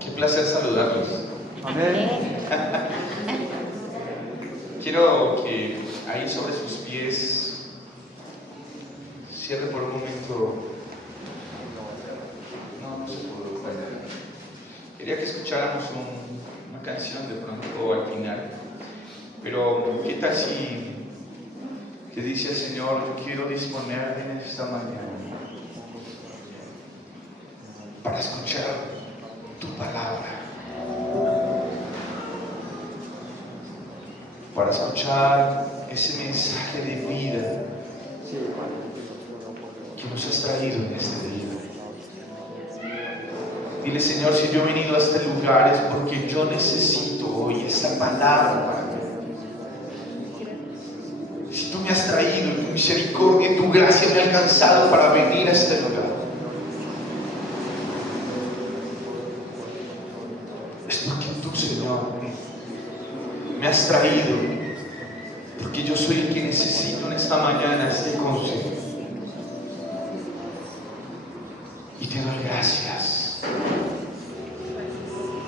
Qué placer saludarlos. Amén. Quiero que ahí sobre sus pies cierre por un momento. No se pudo. Bueno, quería que escucháramos una canción de pronto al final. Pero ¿qué tal si te dice el Señor: yo quiero disponer en esta mañana para escuchar tu palabra, para escuchar ese mensaje de vida que nos has traído en este día? Dile: Señor, si yo he venido a este lugar es porque yo necesito hoy esta palabra para mí. Si tú me has traído en tu misericordia y tu gracia me ha alcanzado para venir a este lugar, es porque tú, Señor, me has traído, porque yo soy el que necesito en esta mañana este consejo. Y te doy gracias,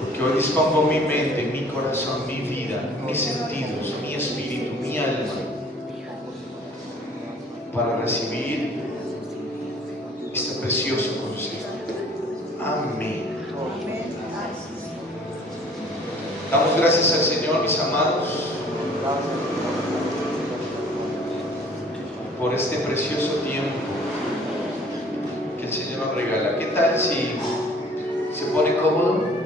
porque hoy dispongo mi mente, mi corazón, mi vida, mis sentidos, mi espíritu, mi alma, para recibir este precioso consejo. Amén. Damos gracias al Señor, mis amados, por este precioso tiempo que el Señor nos regala. ¿Qué tal si se pone cómodo?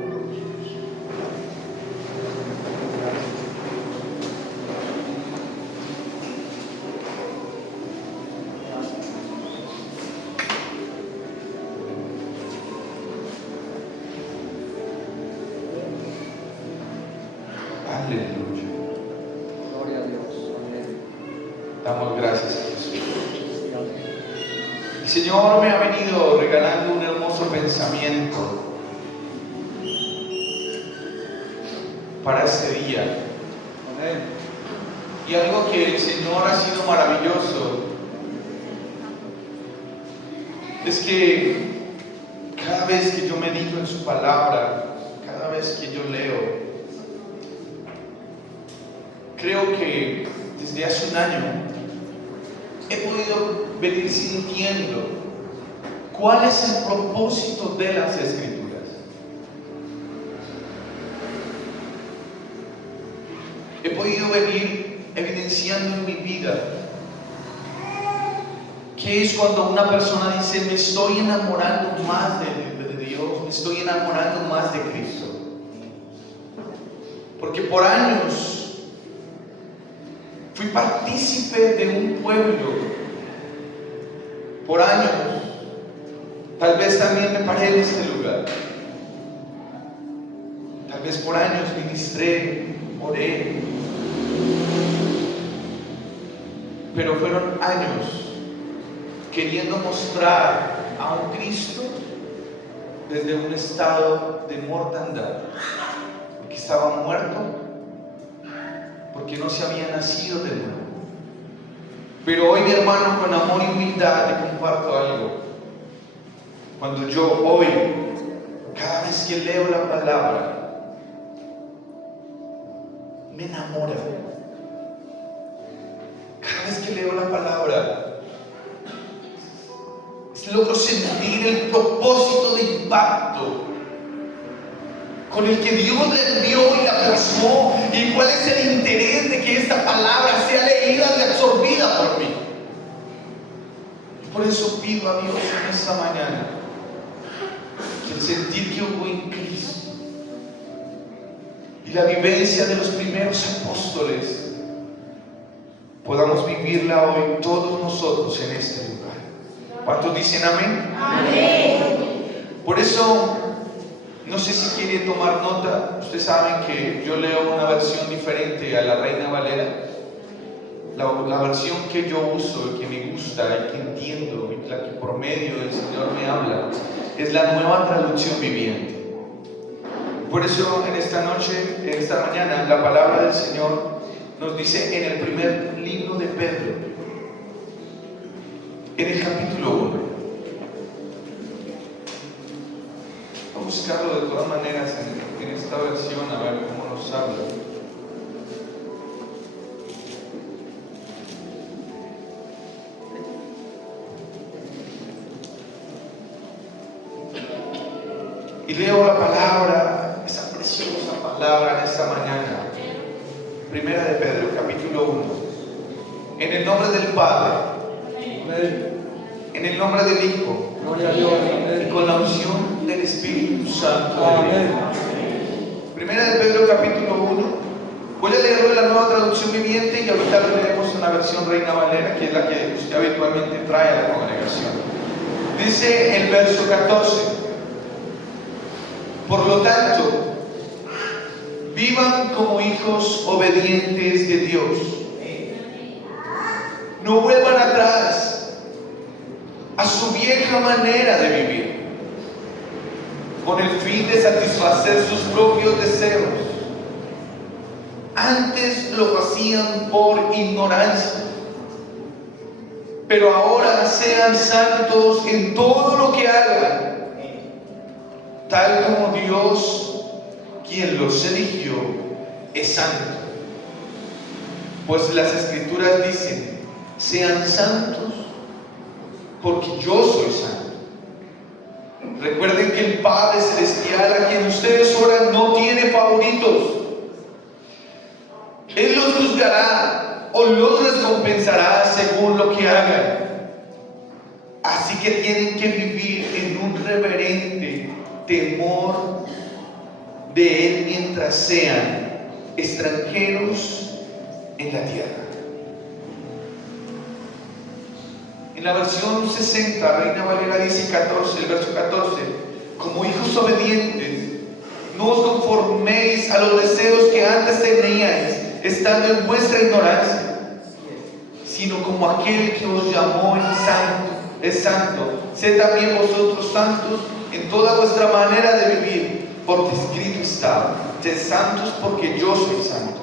Aleluya. Gloria a Dios. Amén. Damos gracias a Jesús. El Señor me ha venido regalando un hermoso pensamiento para este día. Amén. Y algo que el Señor ha sido maravilloso es que cada vez que yo medito en su palabra, cada vez que yo leo, creo que desde hace un año he podido venir sintiendo cuál es el propósito de las Escrituras. He podido venir evidenciando en mi vida que es cuando una persona dice: me estoy enamorando más de Dios, me estoy enamorando más de Cristo. Porque por años fui partícipe de un pueblo. Por años, tal vez también me paré en este lugar. Tal vez por años ministré, oré. Pero fueron años queriendo mostrar a un Cristo desde un estado de mortandad, porque estaba muerto, porque no se había nacido de nuevo. Pero hoy, mi hermano, con amor y humildad te comparto algo. Cuando yo hoy, cada vez que leo la palabra, me enamora. Cada vez que leo la palabra, logro sentir el propósito de impacto con el que Dios la envió y la plasmó, y cuál es el interés de que esta palabra sea leída y absorbida por mí. Por eso pido a Dios en esta mañana que el sentir que hubo en Cristo y la vivencia de los primeros apóstoles podamos vivirla hoy todos nosotros en este lugar. ¿Cuántos dicen amén? Amén. Por eso, no sé si quiere tomar nota. Ustedes saben que yo leo una versión diferente a la Reina Valera. La versión que yo uso, que me gusta y que entiendo, y la que por medio del Señor me habla, es la Nueva Traducción Viviente. Por eso en esta noche, en esta mañana, la palabra del Señor nos dice en el primer libro de Pedro, en el capítulo 1. buscarlo de todas maneras en esta versión, a ver cómo nos habla. Y leo la palabra, esa preciosa palabra en esta mañana. Primera de Pedro, capítulo 1. En el nombre del Padre, Amén. en el nombre del Hijo, Gloria a Dios. y Amén. con la unción del Espíritu Santo de Dios. Amén. Primera de Pedro, capítulo 1. Voy a leerlo en la Nueva Traducción Viviente y ahorita lo leemos en la versión Reina Valera, que es la que usted habitualmente trae a la congregación. Dice el verso 14. Por lo tanto, vivan como hijos obedientes de Dios. No vuelvan atrás a su vieja manera de vivir, con el fin de satisfacer sus propios deseos. Antes lo hacían por ignorancia, pero ahora sean santos en todo lo que hagan, tal como Dios, quien los eligió, es santo. Pues las Escrituras dicen: sean santos porque yo soy santo. Recuerden que el Padre Celestial, a quien ustedes oran, no tiene favoritos. Él los juzgará o los recompensará según lo que hagan. Así que tienen que vivir en un reverente temor de Él mientras sean extranjeros en la tierra. En la versión 60, Reina Valera dice 14, el verso 14: como hijos obedientes, no os conforméis a los deseos que antes teníais, estando en vuestra ignorancia, sino como aquel que os llamó es santo. Sed también vosotros santos en toda vuestra manera de vivir, porque escrito está: sed santos porque yo soy santo.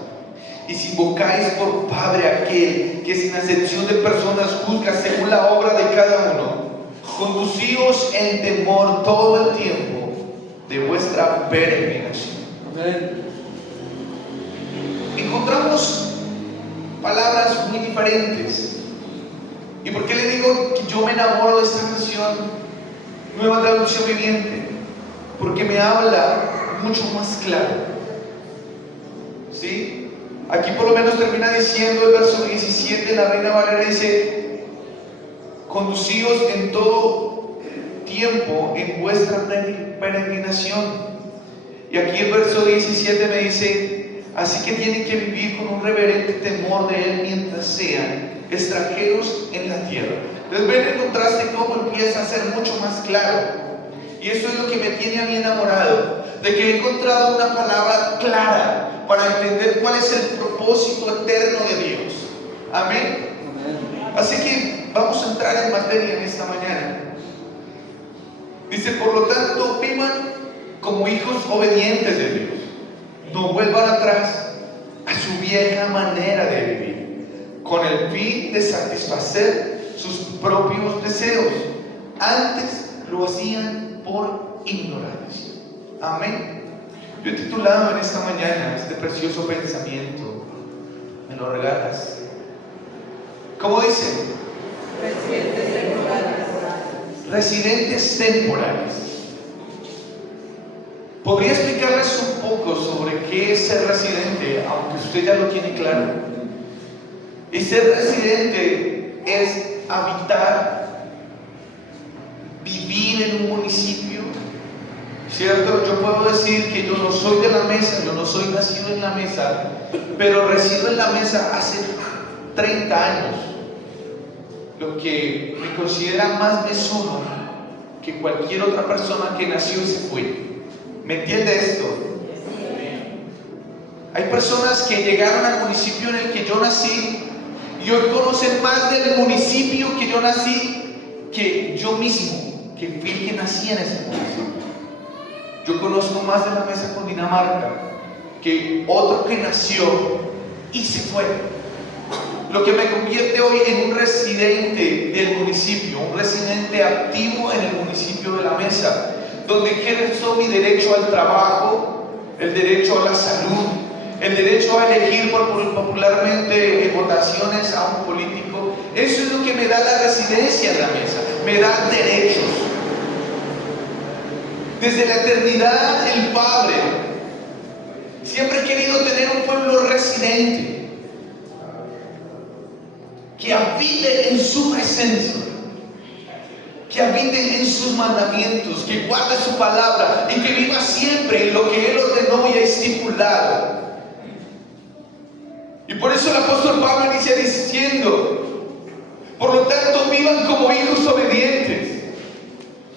Y si invocáis por Padre aquel que sin acepción de personas juzga según la obra de cada uno, conducíos en temor todo el tiempo de vuestra peregrinación. Amén. Encontramos palabras muy diferentes. ¿Y por qué le digo que yo me enamoro de esta versión, Nueva Traducción Viviente? Porque me habla mucho más claro. ¿Sí? Aquí por lo menos termina diciendo el verso 17, la Reina Valera dice: conducíos en todo tiempo en vuestra peregrinación. Y aquí el verso 17 me dice: así que tienen que vivir con un reverente temor de Él mientras sean extranjeros en la tierra. Entonces ven el contraste cómo empieza a ser mucho más claro. Y eso es lo que me tiene a mí enamorado, de que he encontrado una palabra clara para entender cuál es el propósito eterno de Dios. Amén. Amén. Así que vamos a entrar en materia en esta mañana. Dice: por lo tanto, vivan como hijos obedientes de Dios. No vuelvan atrás a su vieja manera de vivir, con el fin de satisfacer sus propios deseos. Antes lo hacían por ignorancia. Amén. Yo he titulado en esta mañana este precioso pensamiento: ¿me lo regalas? ¿Cómo dice? Residentes temporales. Residentes temporales. ¿Podría explicarles un poco sobre qué es ser residente, aunque usted ya lo tiene claro? Y ser residente es habitar, vivir en un municipio, ¿cierto? Yo puedo decir que yo no soy de la mesa, yo no soy nacido en la mesa, pero resido en la mesa hace 30 años, lo que me considera más mesuno que cualquier otra persona que nació y se fue. ¿Me entiende esto? Hay personas que llegaron al municipio en el que yo nací y hoy conocen más del municipio que yo nací que yo mismo, que fui el que nací en ese municipio. Yo conozco más de la mesa Cundinamarca que otro que nació y se fue. Lo que me convierte hoy en un residente del municipio, un residente activo en el municipio de La Mesa. donde ejerzo mi derecho al trabajo, el derecho a la salud, el derecho a elegir popularmente en votaciones a un político. Eso es lo que me da la residencia en la mesa, me da derechos. Desde la eternidad, el Padre siempre ha querido tener un pueblo residente, que habite en su presencia, que habite en sus mandamientos, que guarde su palabra y que viva siempre en lo que Él ordenó y ha estipulado. Y por eso el apóstol Pablo inicia diciendo: por lo tanto, vivan como hijos obedientes.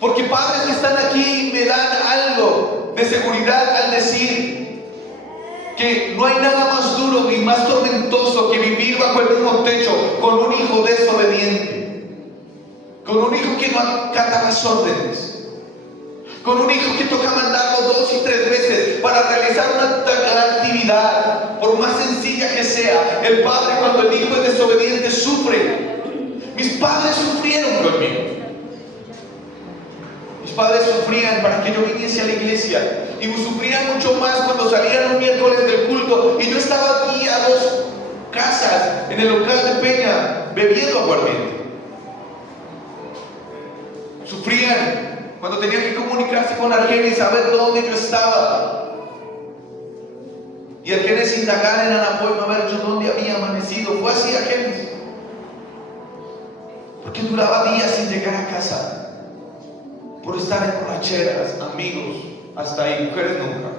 Porque padres que están aquí me dan algo de seguridad al decir que no hay nada más duro y más tormentoso que vivir bajo el mismo techo con un hijo desobediente, con un hijo que no acata las órdenes, con un hijo que toca mandarlo 2 y 3 veces para realizar una actividad, por más sencilla que sea. El padre, cuando el hijo es desobediente, sufre. Mis padres sufrieron conmigo. Mis padres sufrían para que yo viniese a la iglesia, y sufrían mucho más cuando salían un miércoles del culto y yo estaba aquí a 2 casas en el local de Peña bebiendo aguardiente. Sufrían cuando tenían que comunicarse con Argenis y saber dónde yo estaba, y Argenis indagar en Anapoima a ver yo dónde había amanecido. Fue así Argenis, porque duraba días sin llegar a casa por estar en borracheras, amigos, hasta ahí, mujeres nunca.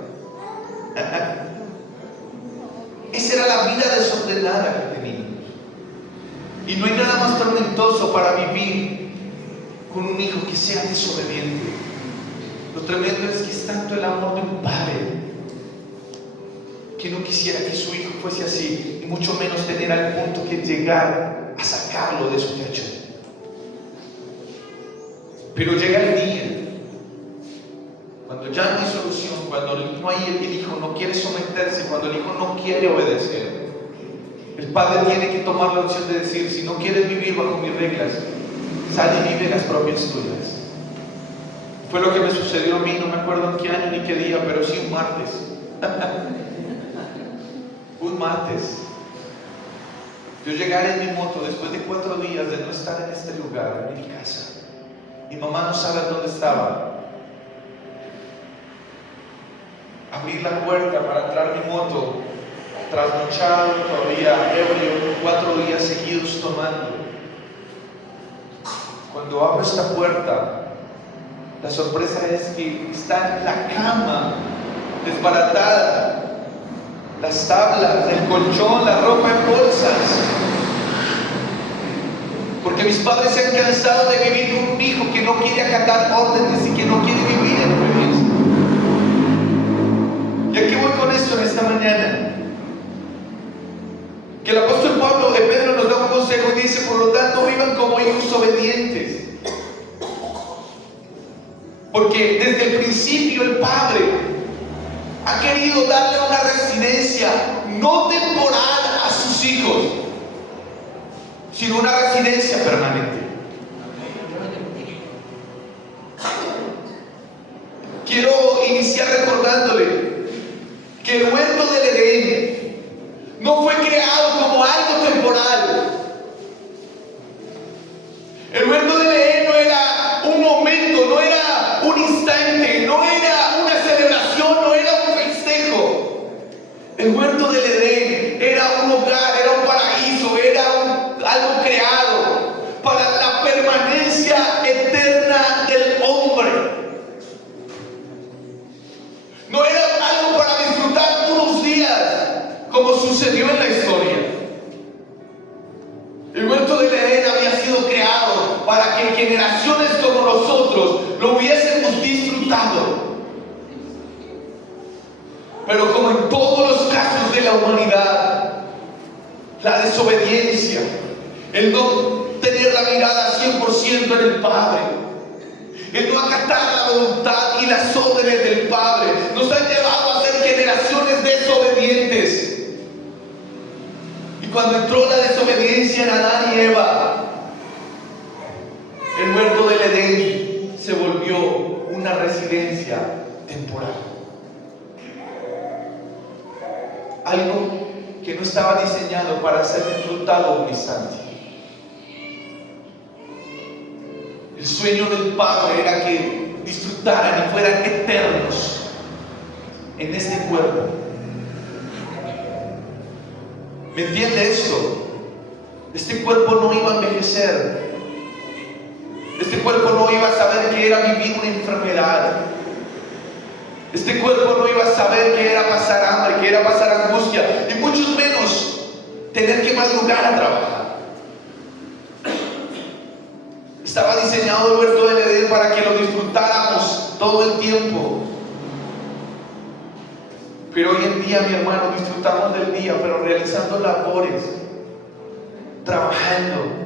Esa era la vida desordenada que teníamos. Y no hay nada más tormentoso para vivir con un hijo que sea desobediente. Lo tremendo es que es tanto el amor de un padre que no quisiera que su hijo fuese así, y mucho menos tener al punto que llegar a sacarlo de su techo. Pero llega el día cuando ya no hay solución, cuando no hay, el hijo no quiere someterse, cuando el hijo no quiere obedecer. El padre tiene que tomar la opción de decir: si no quieres vivir bajo mis reglas, sal y vive las propias tuyas. Fue lo que me sucedió a mí, no me acuerdo en qué año ni qué día, pero sí un martes. Un martes. Yo llegar en mi moto después de 4 días de no estar en este lugar, en mi casa. Mi mamá no sabe dónde estaba. Abrir la puerta para entrar mi moto, trasnochado, todavía ebrio, 4 días seguidos tomando. Cuando abro esta puerta, la sorpresa es que está la cama desbaratada, las tablas, el colchón, la ropa en bolsas. Porque mis padres se han cansado de vivir con un hijo que no quiere acatar órdenes y que no quiere vivir en obediencia. ¿Y a qué voy con esto en esta mañana? Que el apóstol Pablo, Pedro, nos da un consejo y dice: por lo tanto, vivan como hijos obedientes. Porque desde el principio el Padre ha querido darle una residencia no temporal a sus hijos, sino una residencia permanente. Quiero iniciar recordándole que el huerto del Edén no fue creado como algo temporal. El huerto del Edén no era un momento, no era un instante, no era una celebración, no era un festejo. El huerto del Edén era un hogar, era un paraíso, era algo creado para la permanencia eterna del hombre. No era algo para disfrutar unos días, como sucedió en la historia. El huerto del Edén había sido creado para que generaciones como nosotros lo hubiésemos disfrutado. Pero como en todos los casos de la humanidad, la desobediencia, el no tener la mirada 100% en el Padre, el no acatar la voluntad y las órdenes del Padre, nos han llevado a ser generaciones desobedientes. Y cuando entró la desobediencia en Adán y Eva, el huerto del Edén se volvió una residencia temporal. Algo que no estaba diseñado para ser disfrutado un instante. El sueño del Padre era que disfrutaran y fueran eternos en este cuerpo. ¿Me entiende esto? Este cuerpo no iba a envejecer. Este cuerpo no iba a saber qué era vivir una enfermedad. Este cuerpo no iba a saber qué era pasar hambre, qué era pasar angustia, y mucho menos tener que madrugar a trabajar. Estaba diseñado el huerto del Edén para que lo disfrutáramos todo el tiempo. Pero hoy en día, mi hermano, disfrutamos del día, pero realizando labores, trabajando,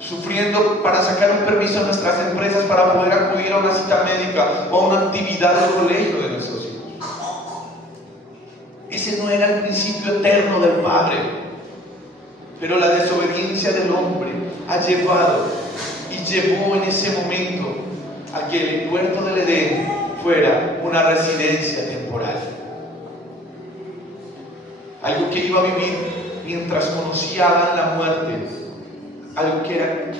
sufriendo para sacar un permiso a nuestras empresas para poder acudir a una cita médica o a una actividad del colegio de nuestros hijos. Ese no era el principio eterno del Padre, pero la desobediencia del hombre ha llevado y llevó en ese momento a que el huerto del Edén fuera una residencia temporal. Algo que iba a vivir mientras conocía a Adán la muerte, algo que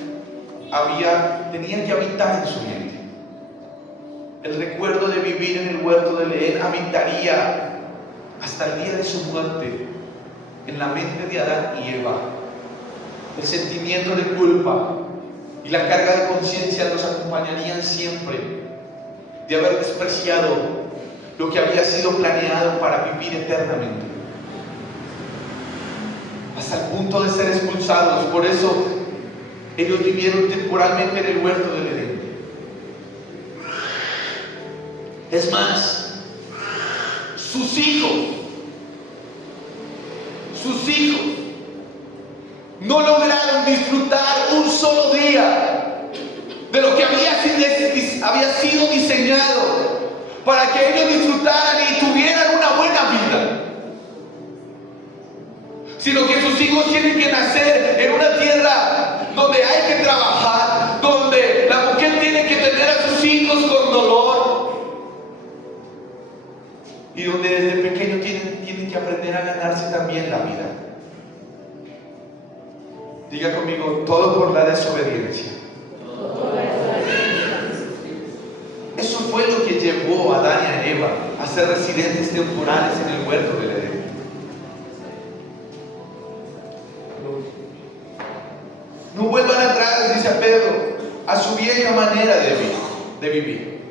tenía que habitar en su mente. El recuerdo de vivir en el huerto del Edén habitaría hasta el día de su muerte en la mente de Adán y Eva. El sentimiento de culpa y la carga de conciencia nos acompañarían siempre, de haber despreciado lo que había sido planeado para vivir eternamente, hasta el punto de ser expulsados. Por eso ellos vivieron temporalmente en el huerto del Edén. Es más, sus hijos no lograron disfrutar un solo día de lo que había sido diseñado para que ellos disfrutaran y tuvieran una buena vida, sino que sus hijos tienen que nacer en una tierra donde hay que trabajar, donde la mujer tiene que tener a sus hijos con dolor, y donde desde pequeño tienen que aprender a ganarse también la vida. Diga conmigo, todo por la desobediencia. Eso fue lo que llevó a Adán y a Eva a ser residentes temporales en el huerto del Edén. No vuelvan atrás, dice Pedro, a su vieja manera de vivir.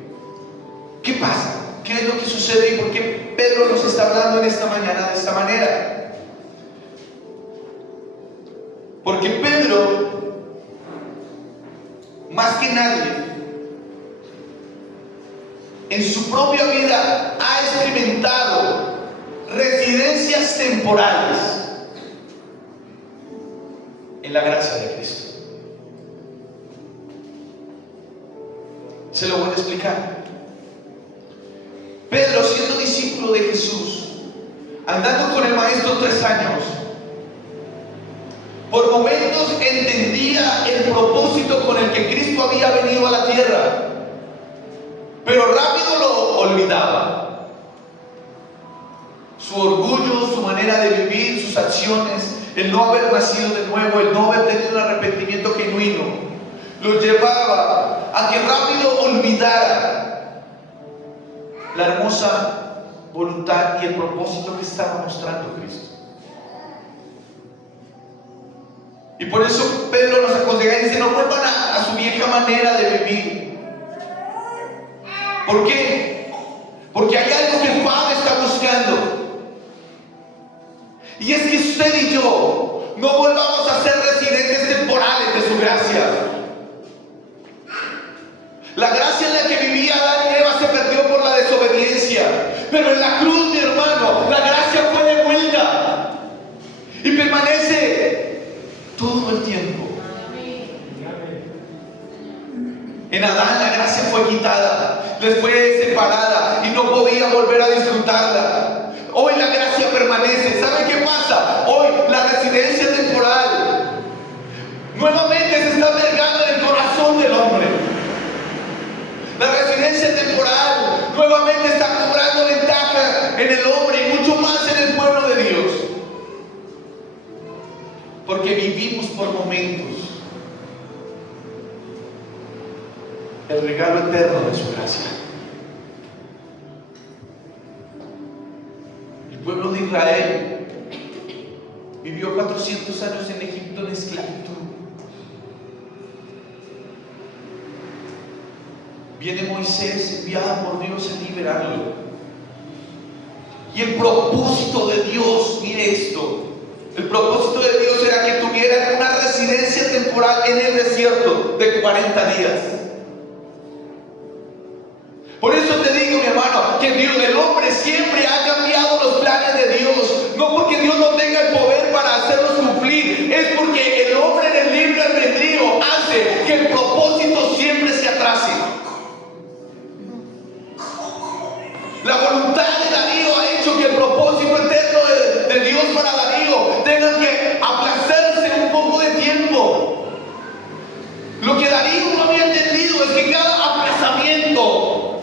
¿Qué pasa? ¿Qué es lo que sucede y por qué Pedro nos está hablando en esta mañana de esta manera? Porque Pedro, más que nadie, en su propia vida ha experimentado residencias temporales en la gracia de Cristo. Se lo voy a explicar. Pedro, siendo discípulo de Jesús, andando con el Maestro 3 años, por momentos entendía el propósito con el que Cristo había venido a la tierra, pero rápido lo olvidaba. Su orgullo, su manera de vivir, sus acciones, el no haber nacido de nuevo, el no haber tenido un arrepentimiento genuino, lo llevaba a que rápido olvidara la hermosa voluntad y el propósito que estaba mostrando Cristo. Y por eso Pedro nos aconseja y dice, no vuelvan a su vieja manera de vivir. ¿Por qué? Porque hay algo que el Padre está buscando, y es que usted y yo no volvamos a ser residentes temporales de su gracia. La gracia en la que vivía Adán y Eva se perdió por la desobediencia, pero en la cruz, mi hermano, la gracia fue devuelta y permanece todo el tiempo. En Adán la gracia fue quitada, les fue separada y no podía volver a disfrutarla. Hoy la gracia permanece. ¿Sabe qué pasa? Hoy la residencia temporal nuevamente se está albergando en el corazón del hombre. La residencia temporal nuevamente está cobrando ventaja en el hombre y mucho más en el pueblo de Dios. Porque vivimos por momentos el regalo eterno de su gracia. El pueblo de Israel vivió 400 años en Egipto en esclavitud. Viene Moisés enviado por Dios a liberarlo. Y el propósito de Dios, mire esto, el propósito de Dios era que tuvieran una residencia temporal en el desierto de 40 días. Por eso te digo, mi hermano, que Dios, el hombre siempre ha cambiado los planes de Dios. No porque Dios no tenga el poder para hacerlos cumplir, es porque el hombre en el libre albedrío hace que el propósito siempre se atrase. La voluntad de Darío ha hecho que el propósito eterno de Dios para Darío tenga que aplazarse un poco de tiempo. Lo que Darío no había entendido es que cada aplazamiento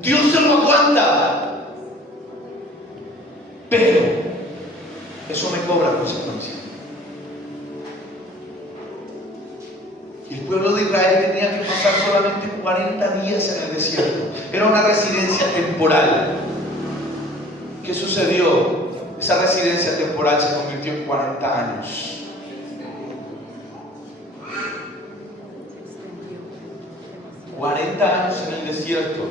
Dios se lo aguanta, pero eso me cobra consecuencias. Y el pueblo de Israel tenía que pasar solamente 40 días en el desierto. Era una residencia temporal. ¿Qué sucedió? Esa residencia temporal se convirtió en 40 años. $40 años en el desierto,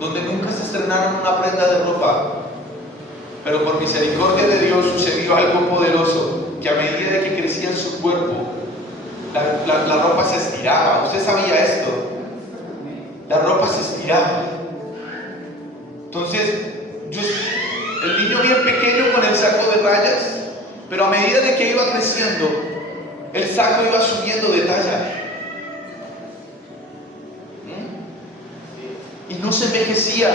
donde nunca se estrenaron una prenda de ropa. Pero por misericordia de Dios sucedió algo poderoso, que a medida de que crecía en su cuerpo, la ropa se estiraba. ¿Usted sabía esto? La ropa se estiraba. Entonces, el niño bien pequeño con el saco de rayas, pero a medida de que iba creciendo, el saco iba subiendo de talla. Y no se envejecía.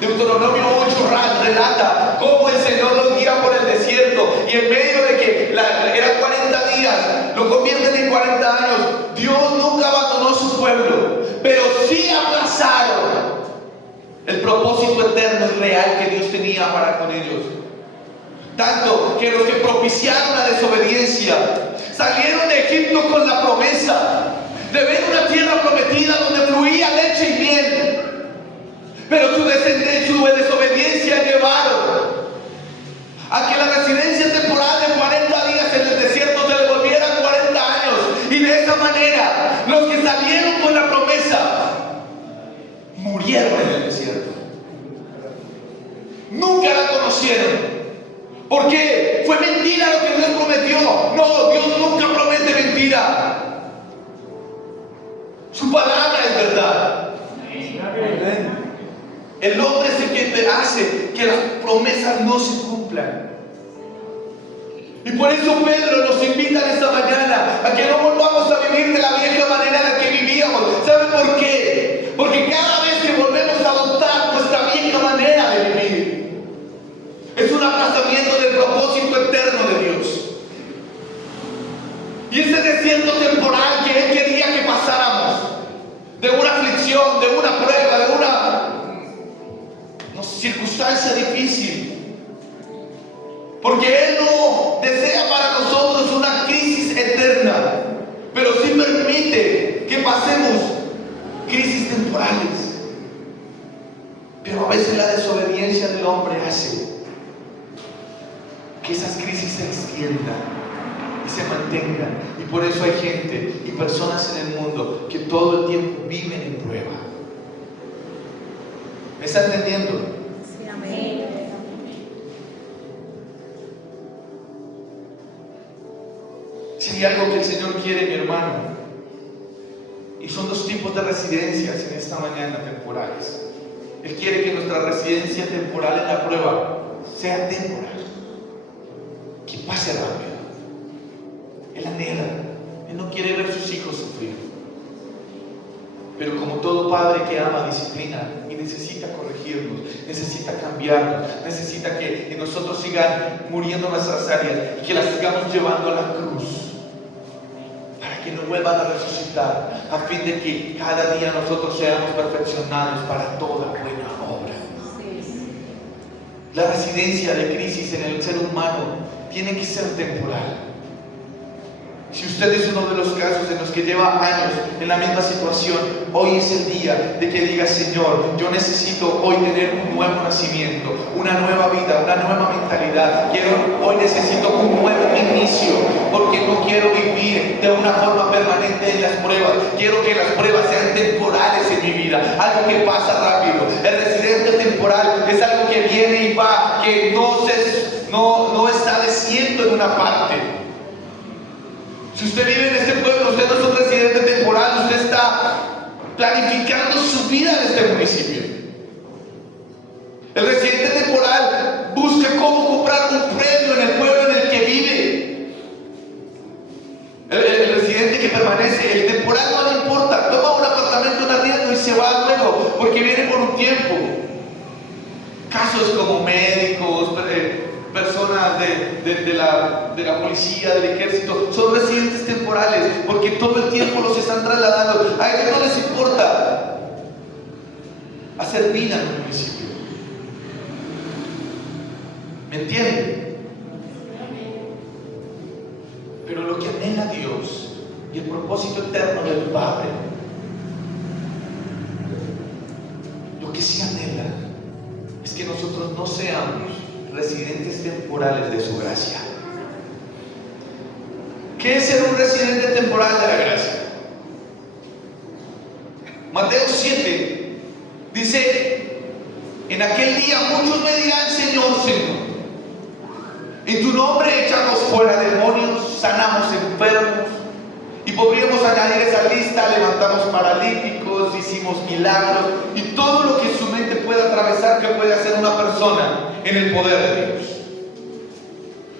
Deuteronomio 8 relata cómo el Señor los guía por el desierto, y en medio de que eran 40 días, lo convierten en 40 años. Dios nunca abandonó su pueblo, pero sí aplazaron el propósito eterno y real que Dios tenía para con ellos. Tanto que los que propiciaron la desobediencia salieron de Egipto con la promesa de ver una tierra prometida donde fluía leche y miel. Pero su desobediencia llevaron a que la residencia temporal de 40 días en el desierto se le volviera 40 años. Y de esa manera, los que salieron con la promesa murieron en el desierto. Nunca la conocieron. ¿Por qué? Fue mentira lo que Dios prometió. No, Dios nunca promete mentira. Su palabra es verdad. Amén. El hombre es el que hace que las promesas no se cumplan. Y por eso Pedro nos invita en esta mañana a que no volvamos a vivir de la vieja manera en la que vivíamos. ¿Saben por qué? Porque cada vez que volvemos a adoptar nuestra vieja manera de vivir, es un aplazamiento del propósito eterno de Dios. Y ese desierto temporal que Él quería que pasáramos, de una aflicción, de una prueba, de una circunstancia difícil, porque Él no desea para nosotros una crisis eterna, pero sí permite que pasemos crisis temporales. Pero a veces la desobediencia del hombre hace que esas crisis se extiendan y se mantengan, y por eso hay gente y personas en el mundo que todo el tiempo viven en prueba. ¿Me está entendiendo? Sí, amén. Si hay algo que el Señor quiere, mi hermano, y son dos tipos de residencias en esta mañana temporales. Él quiere que nuestra residencia temporal en la prueba sea temporal, que pase rápido. Él anhela, Él no quiere ver sus hijos sufrir. Pero como todo padre que ama, disciplina y necesita corregirnos, necesita cambiarnos, necesita que en nosotros sigan muriendo nuestras áreas y que las sigamos llevando a la cruz, para que no vuelvan a resucitar, a fin de que cada día nosotros seamos perfeccionados para toda buena obra. La residencia de crisis en el ser humano tiene que ser temporal. Si usted es uno de los casos en los que lleva años en la misma situación, hoy es el día de que diga: Señor, yo necesito hoy tener un nuevo nacimiento, una nueva vida, una nueva mentalidad. Hoy necesito un nuevo inicio, porque no quiero vivir de una forma permanente en las pruebas. Quiero que las pruebas sean temporales en mi vida, algo que pasa rápido. El residente temporal es algo que viene y va, que no está de siento en una parte. Si usted vive en este pueblo, usted no es un residente temporal, usted está planificando su vida en este municipio. El residente temporal busca cómo comprar un predio en el pueblo en el que vive. El residente que permanece, el temporal no le importa, toma un apartamento, un arriendo y se va luego, porque viene por un tiempo. Casos como médicos, personas de la policía, del ejército, son residentes temporales, porque todo el tiempo los están trasladando. A ellos no les importa hacer vida en el municipio. ¿Me entienden? Pero lo que anhela Dios y el propósito eterno del Padre, lo que sí anhela es que nosotros no seamos residentes temporales de su gracia. ¿Qué es ser un residente temporal de la gracia? Mateo 7 dice: en aquel día muchos me dirán: Señor, Señor, en tu nombre echamos fuera demonios, sanamos enfermos. Y podríamos añadir esa lista: levantamos paralíticos, hicimos milagros, y todo lo que su mente pueda atravesar que puede hacer una persona en el poder de Dios.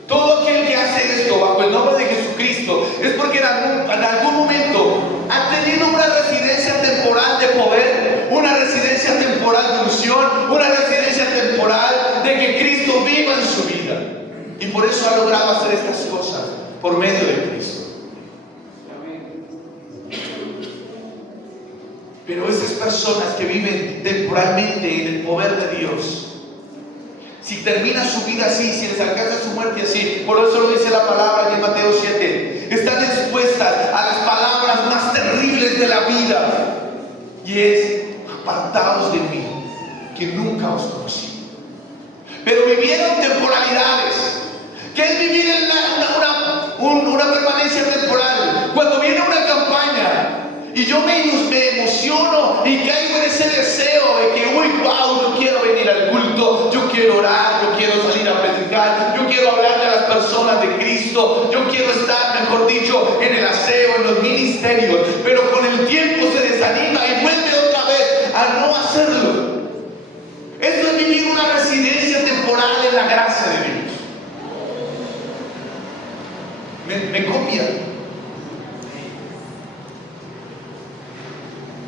Todo aquel que hace esto bajo el nombre de Jesucristo es porque en algún momento ha tenido una residencia temporal de poder, una residencia temporal de unción, una residencia temporal de que Cristo viva en su vida. Y por eso ha logrado hacer estas cosas por medio de Cristo. Pero esas personas que viven temporalmente en el poder de Dios, si termina su vida así, si les alcanza su muerte así, por eso lo dice la palabra en Mateo 7, están expuestas a las palabras más terribles de la vida, y es: apartaos de mí, que nunca os conocí. Pero vivieron temporalidades. ¿Qué es vivir en una permanencia temporal? Cuando viene una campaña y yo me emociono y caigo en ese deseo de que, uy, wow, yo quiero venir al culto, yo quiero orar, yo quiero salir a predicar, yo quiero hablarle a las personas de Cristo, yo quiero estar, mejor dicho, en el aseo, en los ministerios, pero con el tiempo se desanima y vuelve otra vez a no hacerlo. Esto es vivir una residencia temporal en la gracia de Dios. Me copia.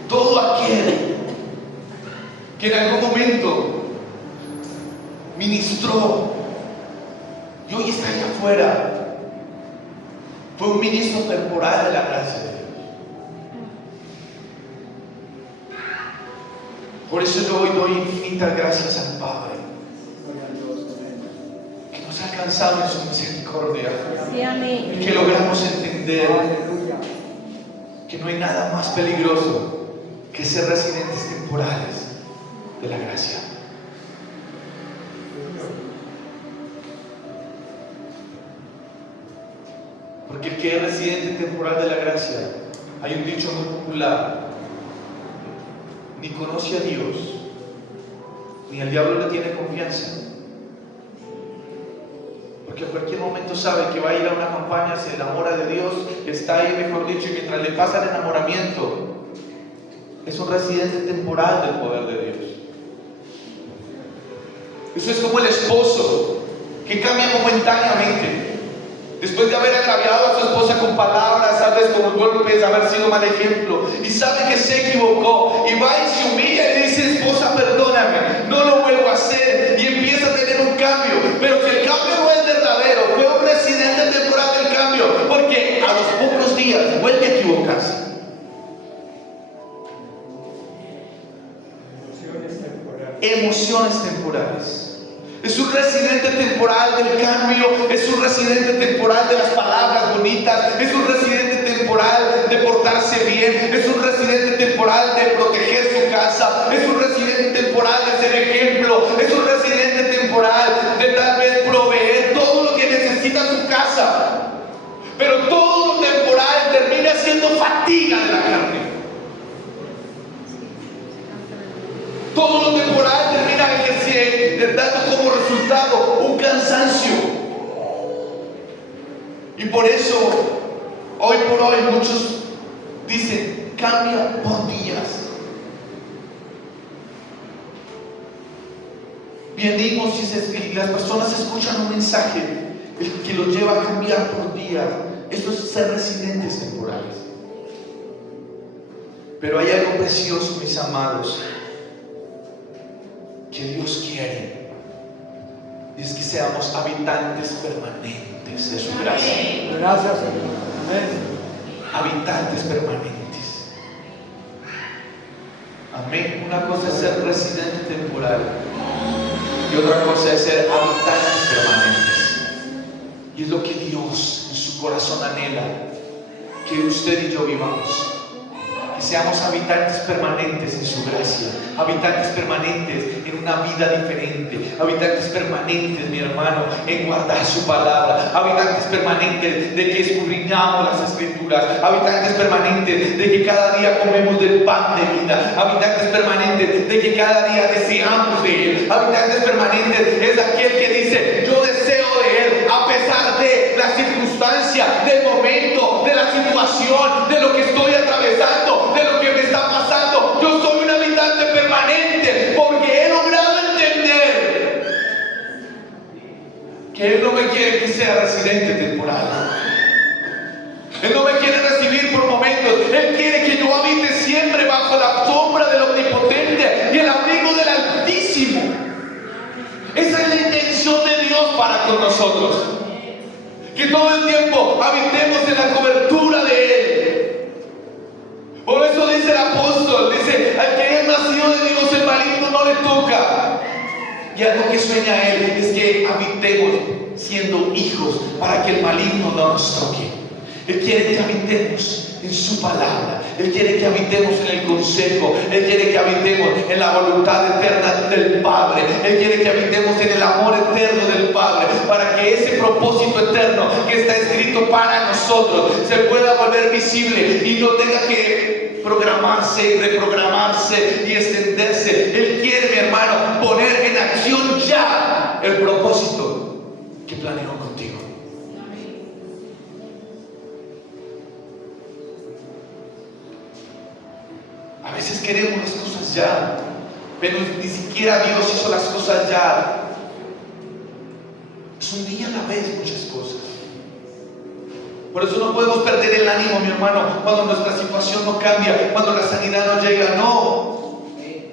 Todo aquel que en algún momento ministró y hoy está allá afuera fue un ministro temporal de la gracia de Dios. Por eso yo hoy doy infinitas gracias al Padre, que nos ha alcanzado en su misericordia, Sí, amén. y que logramos entender que no hay nada más peligroso que ser residentes temporales de la gracia. Porque el que es residente temporal de la gracia, hay un dicho muy popular: ni conoce a Dios, ni al diablo le tiene confianza. Porque a cualquier momento sabe que va a ir a una campaña, se enamora de Dios, está ahí, mejor dicho, y mientras le pasa el enamoramiento, es un residente temporal del poder de Dios. Eso es como el esposo que cambia momentáneamente. Después de haber agraviado a su esposa con palabras, tal vez con golpes, haber sido mal ejemplo, y sabe que se equivocó, y va y se humilla y le dice: esposa, perdóname, no lo vuelvo a hacer, y empieza a tener un cambio. Pero si el cambio no es verdadero, fue un residente temporal del cambio, porque a los pocos días vuelve condiciones temporales. Es un residente temporal del cambio, es un residente temporal de las palabras bonitas, es un residente temporal de portarse bien, es un residente temporal de proteger su casa, es un residente temporal de ser ejemplo, es un residente temporal de tal vez proveer todo lo que necesita su casa. Pero todo lo temporal termina siendo fatiga de la carne. Todo lo temporal termina dando como resultado un cansancio. Y por eso, hoy por hoy, muchos dicen, cambia por días. Venimos y las personas escuchan un mensaje que los lleva a cambiar por días. Esto es ser residentes temporales. Pero hay algo precioso, mis amados, que Dios quiere, y es que seamos habitantes permanentes de su gracia. Gracias, Señor. Amén. Habitantes permanentes. Amén. Una cosa es ser residente temporal y otra cosa es ser habitantes permanentes. Y es lo que Dios en su corazón anhela, que usted y yo vivamos. Que seamos habitantes permanentes en su gracia, habitantes permanentes en una vida diferente, habitantes permanentes, mi hermano, en guardar su palabra, habitantes permanentes de que escudriñamos las escrituras, habitantes permanentes de que cada día comemos del pan de vida, habitantes permanentes de que cada día deseamos de Él, habitantes permanentes es aquel que dice, yo deseo de Él a pesar de la circunstancia, del momento, de la situación, de lo que estoy atravesando, de lo que me está pasando. Yo soy un habitante permanente porque he logrado entender que Él no me quiere que sea residente temporal. Él no me quiere recibir por momentos. Él quiere que yo habite siempre bajo la sombra del Omnipotente y el abrigo del Altísimo. Esa es la intención de Dios para con nosotros, que todo el tiempo habitemos en la cobertura de Él. Por eso dice el apóstol, dice, al que es nacido de Dios el maligno no le toca. Y algo que sueña Él es que habitemos siendo hijos para que el maligno no nos toque. Él quiere que habitemos en su palabra. Él quiere que habitemos en el consejo. Él quiere que habitemos en la voluntad eterna del Padre. Él quiere que habitemos en el amor eterno del Padre, para que ese propósito eterno que está escrito para nosotros se pueda volver visible y no tenga que programarse y reprogramarse y extenderse. Él quiere, mi hermano, poner en acción ya el propósito que planeó contigo. A veces queremos las cosas ya, pero ni siquiera Dios hizo las cosas ya. Es un día a la vez muchas cosas. Por eso no podemos perder el ánimo, mi hermano, cuando nuestra situación no cambia, cuando la sanidad no llega. No,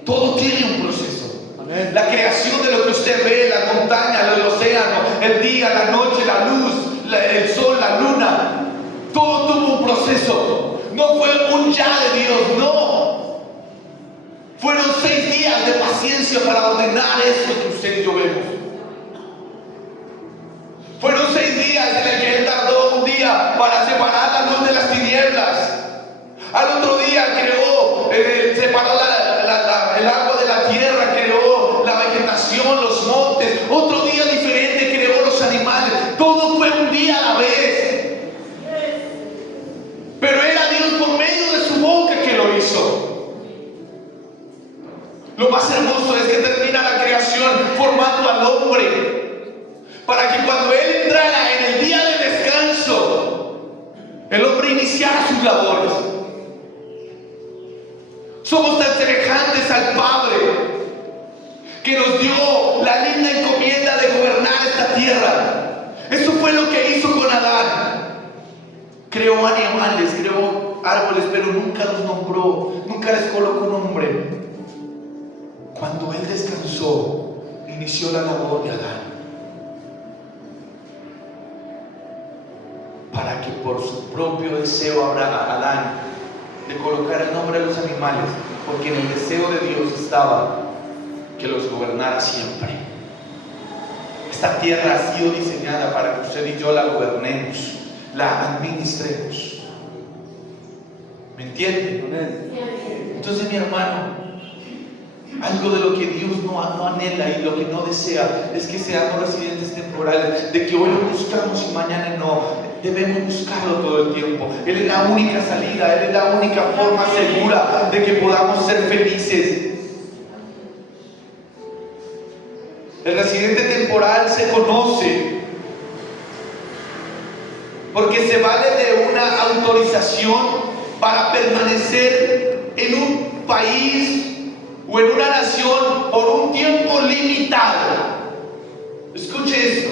todo tiene un proceso. Amén. La creación de lo que usted ve, la montaña, el océano, el día, la noche, la luz, el sol, la luna, todo tuvo un proceso. No fue un ya de Dios, no. Fueron 6 días de paciencia para ordenar esto que usted y yo vemos. Fueron 6 días en el que Él tardó un día para separar la luz de las tinieblas. Al otro día creó, separó el agua de la tierra, creó la vegetación, los montes. Otro día diferente creó los animales. Todo fue un día a la vez. Pero era Dios por medio de su boca que lo hizo. Lo más hermoso es que termina la creación formando al hombre, para que cuando Él entrara en el día de descanso, el hombre iniciara sus labores. Somos tan semejantes al Padre, que nos dio la linda encomienda de gobernar esta tierra. Eso fue lo que hizo con Adán. Creó animales, creó árboles, pero nunca los nombró, nunca les colocó nombre. Cuando Él descansó, inició la labor de Adán, para que por su propio deseo Adán le colocara el nombre a los animales, porque en el deseo de Dios estaba que los gobernara siempre. Esta tierra ha sido diseñada para que usted y yo la gobernemos, la administremos. ¿Me entiende? Entonces, mi hermano, algo de lo que Dios no anhela y lo que no desea es que seamos residentes temporales, de que hoy lo buscamos y mañana no. Debemos buscarlo todo el tiempo. Él es la única salida, Él es la única forma segura de que podamos ser felices. El residente temporal se conoce porque se vale de una autorización para permanecer en un país o en una nación por un tiempo limitado. Escuche esto: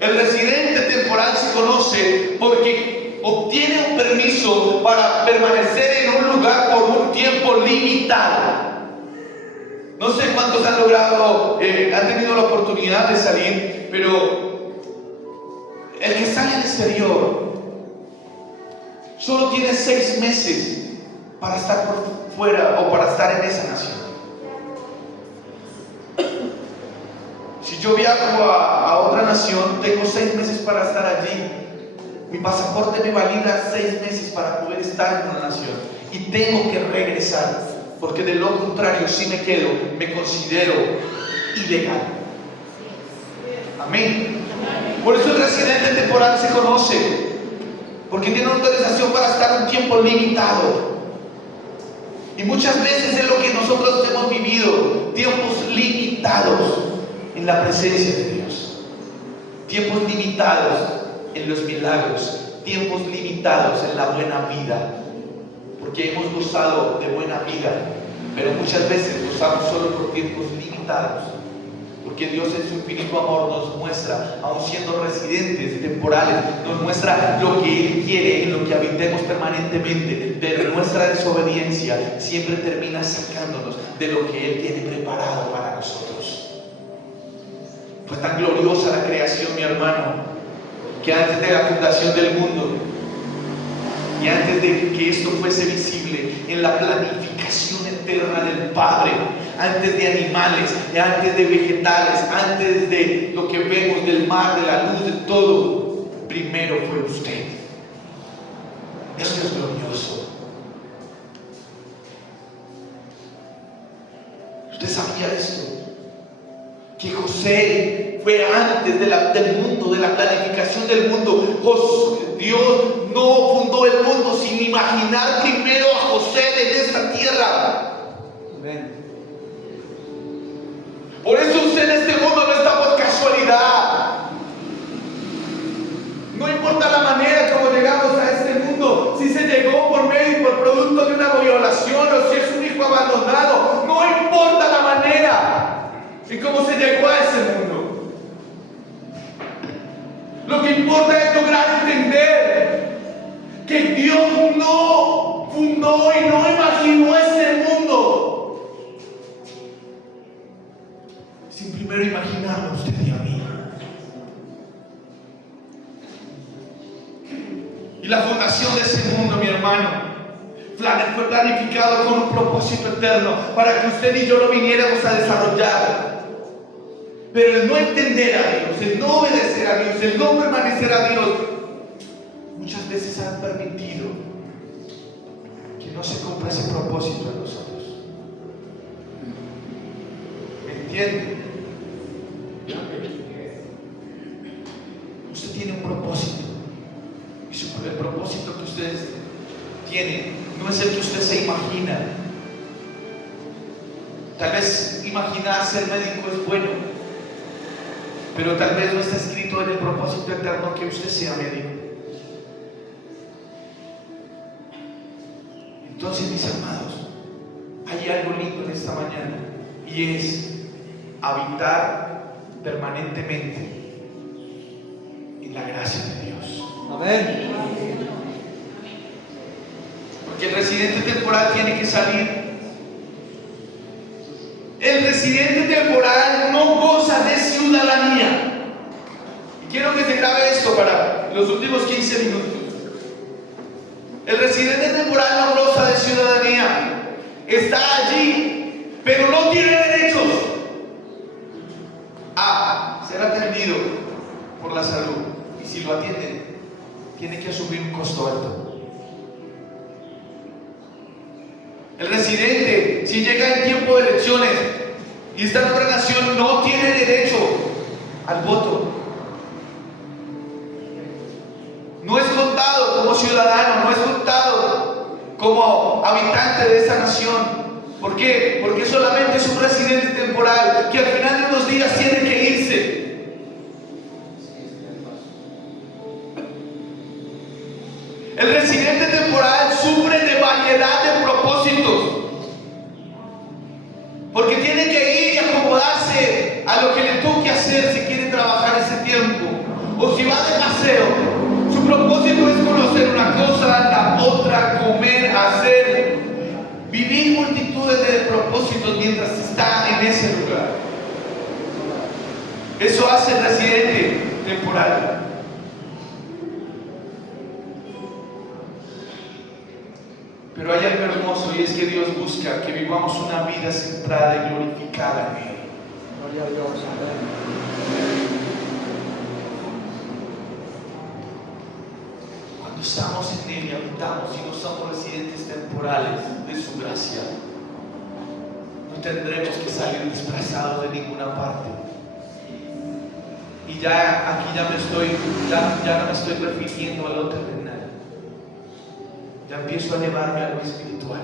el residente temporal se conoce porque obtiene un permiso para permanecer en un lugar por un tiempo limitado. No sé cuántos han logrado, han tenido la oportunidad de salir, pero el que sale al exterior solo tiene 6 meses para estar por fuera o para estar en esa nación. Si yo viajo a otra nación, tengo 6 meses para estar allí. Mi pasaporte me valida 6 meses para poder estar en una nación. Y tengo que regresar, porque de lo contrario, si me quedo, me considero ilegal. Amén. Por eso el residente temporal se conoce, porque tiene una autorización para estar un tiempo limitado. Y muchas veces es lo que nosotros hemos vivido, tiempos limitados en la presencia de Dios, tiempos limitados en los milagros, tiempos limitados en la buena vida, porque hemos gozado de buena vida, pero muchas veces gozamos solo por tiempos limitados, porque Dios en su infinito amor nos muestra, aun siendo residentes temporales, nos muestra lo que Él quiere, en lo que habitemos permanentemente, pero nuestra desobediencia siempre termina sacándonos de lo que Él tiene preparado para nosotros. Fue tan gloriosa la creación, mi hermano, que antes de la fundación del mundo y antes de que esto fuese visible en la planificación eterna del Padre, antes de animales, antes de vegetales, antes de lo que vemos del mar, de la luz, de todo, primero fue usted. Esto es glorioso. ¿Usted sabía esto? Que José fue antes del mundo, de la planificación del mundo. Dios no fundó el mundo sin imaginar primero a José en esta tierra. Amén. Por eso usted en este mundo no está por casualidad. No importa la manera como llegamos a este mundo, si se llegó por medio y por producto de una violación o si es un hijo abandonado, no importa la manera y cómo se llegó a ese mundo. Lo que importa es lograr entender que Dios no fundó y no imaginó ese mundo sin primero imaginarlo a usted y a mí. Y la fundación de ese mundo, mi hermano, fue planificado con un propósito eterno para que usted y yo lo viniéramos a desarrollar. Pero el no entender a Dios, el no obedecer a Dios, el no permanecer a Dios, muchas veces han permitido que no se cumpla ese propósito en nosotros. ¿Me entiende? Usted tiene un propósito. Y el propósito que ustedes tienen no es el que usted se imagina. Tal vez imaginar ser médico es bueno, pero tal vez no está escrito en el propósito eterno que usted sea médico. Entonces, mis amados, hay algo lindo en esta mañana y es habitar permanentemente en la gracia de Dios. Amén. Porque el residente temporal tiene que salir. El residente temporal no goza de ciudadanía. Y quiero que se grabe esto para los últimos 15 minutos. El residente temporal no goza de ciudadanía. Está allí, pero no tiene derechos. ser atendido por la salud. Y si lo atienden, tiene que asumir un costo alto. El residente, si llega en tiempo de elecciones y está en otra nación, no tiene derecho al voto. No es contado como ciudadano, no es contado como habitante de esa nación. ¿Por qué? Porque solamente es un residente temporal que al final de unos días tiene que irse. El residente temporal sufre de variedad de propósitos, porque tiene que ir y acomodarse a lo que le toque hacer si quiere trabajar ese tiempo, o si va de paseo. Su propósito es conocer una cosa, la otra, comer, hacer, vivir multitudes de propósitos mientras está en ese lugar. Eso hace el residente temporal. Pero hay algo hermoso, y es que Dios busca que vivamos una vida centrada y glorificada en Él. Gloria a Dios. Amén. Cuando estamos en Él y habitamos y no somos residentes temporales de su gracia, no tendremos que salir desplazados de ninguna parte. Y ya aquí ya no me estoy refiriendo a lo terrenal. Ya empiezo a elevarme a lo espiritual.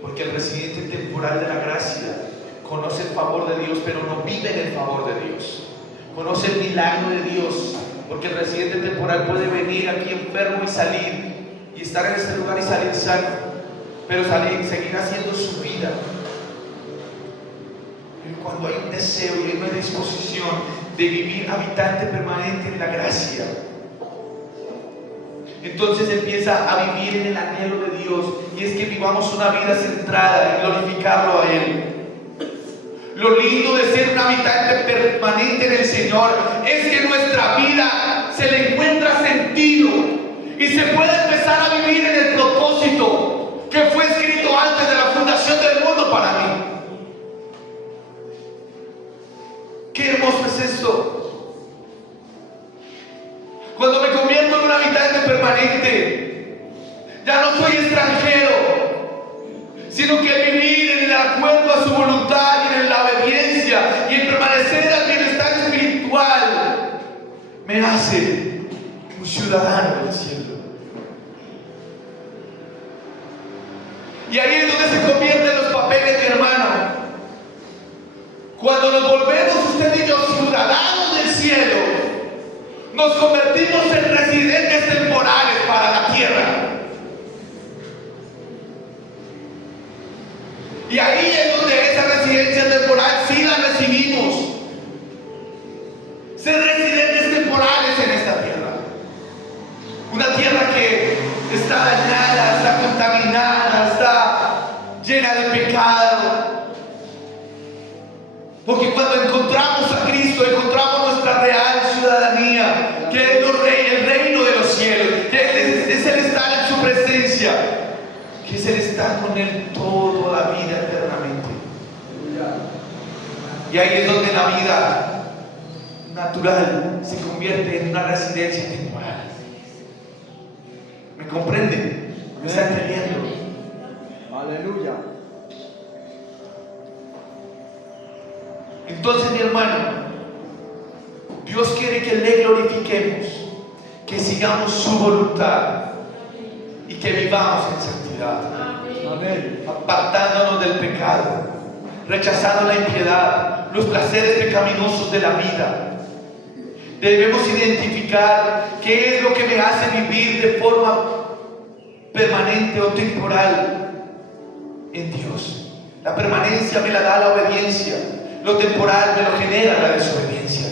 Porque el residente temporal de la gracia conoce el favor de Dios, pero no vive en el favor de Dios. Conoce el milagro de Dios, porque el residente temporal puede venir aquí enfermo y salir, y estar en este lugar y salir sano, pero seguir haciendo su vida. Pero cuando hay un deseo y hay una disposición de vivir habitante permanente en la gracia, entonces empieza a vivir en el anhelo de Dios, y es que vivamos una vida centrada en glorificarlo a Él. Lo lindo de ser un habitante permanente en el Señor es que nuestra vida se le encuentra sentido y se puede empezar a vivir en el propósito que fue escrito antes de la fundación del mundo para mí. Qué hermoso es esto. Cuando me convierto en un habitante permanente, ya no soy extranjero, sino que vivir en el acuerdo a su voluntad y en la obediencia y en permanecer en el bienestar espiritual me hace un ciudadano del cielo. Y ahí es donde se convierten los papeles, mi hermano. Cuando nos volvemos usted y yo ciudadanos del cielo, nos convertimos en residentes temporales para la tierra. Y ahí es donde esa residencia temporal sí la recibimos. Ser residentes temporales en esta tierra. Una tierra que está dañada, está contaminada, está llena de pecado. Porque cuando encontramos a Cristo, encontramos nuestra real ciudadanía, que es el reino de los cielos, que es el estar en su presencia, que es el estar con Él toda la vida eternamente. Y ahí es donde la vida natural se convierte en una residencia temporal. ¿Me comprende? ¿Me está entendiendo? Aleluya. Entonces, mi hermano, Dios quiere que le glorifiquemos, que sigamos su voluntad y que vivamos en santidad. Amén. Apartándonos del pecado, rechazando la impiedad, los placeres pecaminosos de la vida. Debemos identificar qué es lo que me hace vivir de forma permanente o temporal en Dios. La permanencia me la da la obediencia, lo temporal me lo genera la desobediencia.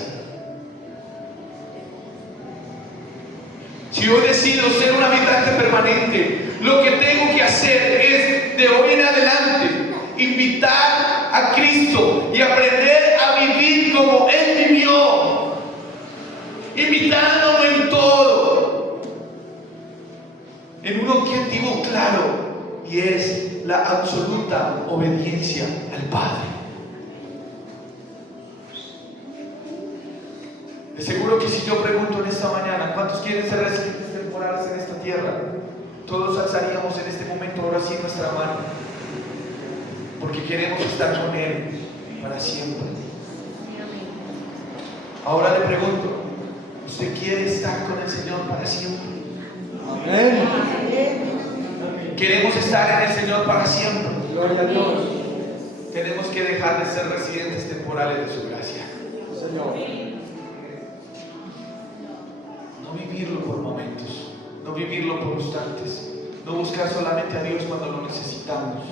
Si yo decido ser un habitante permanente, lo que tengo que hacer es, de hoy en adelante, invitar a Cristo y aprender a vivir como Él vivió, imitándolo en todo, en un objetivo claro, y es la absoluta obediencia al Padre. que si yo pregunto en esta mañana, ¿cuántos quieren ser residentes temporales en esta tierra? Todos alzaríamos en este momento ahora sí nuestra mano, porque queremos estar con Él para siempre. Ahora le pregunto, ¿usted quiere estar con el Señor para siempre? Amén. Queremos estar en el Señor para siempre. Gloria a Dios. Tenemos que dejar de ser residentes temporales de su gracia. Señor. No vivirlo por momentos, no vivirlo por instantes, no buscar solamente a Dios cuando lo necesitamos,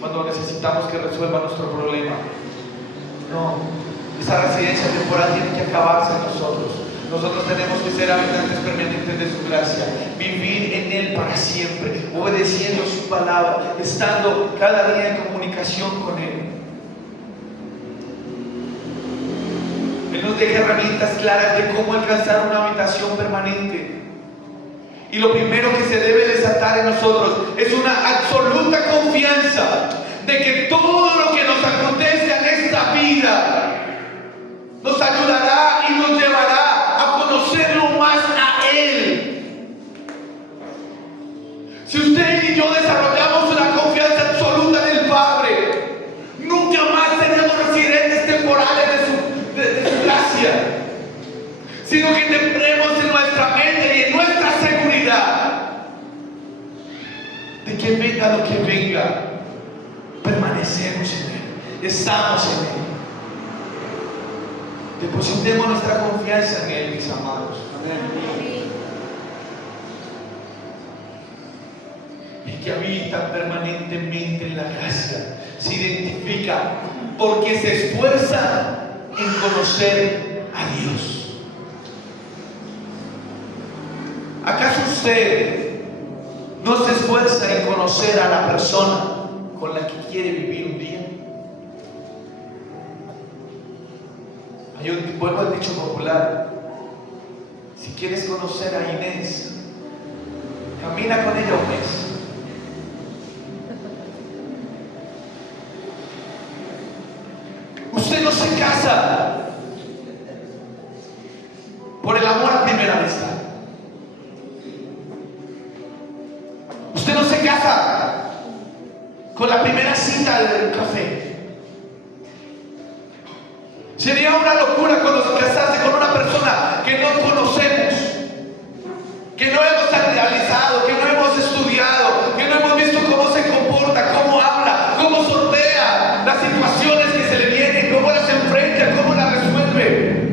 cuando necesitamos que resuelva nuestro problema. No, esa residencia temporal tiene que acabarse en nosotros. Nosotros tenemos que ser habitantes permanentes de su gracia, vivir en Él para siempre, obedeciendo su palabra, estando cada día en comunicación con Él. Él nos deja herramientas claras de cómo alcanzar una habitación permanente. Y lo primero que se debe desatar en nosotros es una absoluta confianza de que todo lo que nos acontece en esta vida nos ayudará y nos llevará a conocerlo más a Él. Si usted y yo desarrollamos una confianza absoluta en el Padre, nunca más seremos residentes temporales de su gracia, sino que tendremos en nuestra mente y en nuestra seguridad de que venga lo que venga, permanecemos en Él, estamos en Él. Depositemos nuestra confianza en Él, mis amados. Amén. El que habita permanentemente en la gracia se identifica porque se esfuerza en conocer a Dios. ¿Acaso usted no se esfuerza en conocer a la persona con la que quiere vivir un día? Vuelvo al dicho popular: si quieres conocer a Inés, camina con ella un mes. Usted no se casa por el amor a primera vista. Usted no se casa con la primera cita del café. Sería una locura casarse con una persona que no conocemos, que no hemos analizado, que no hemos estudiado, que no hemos visto cómo se comporta, cómo habla, cómo sortea las situaciones que se le vienen, cómo las enfrenta, cómo las resuelve,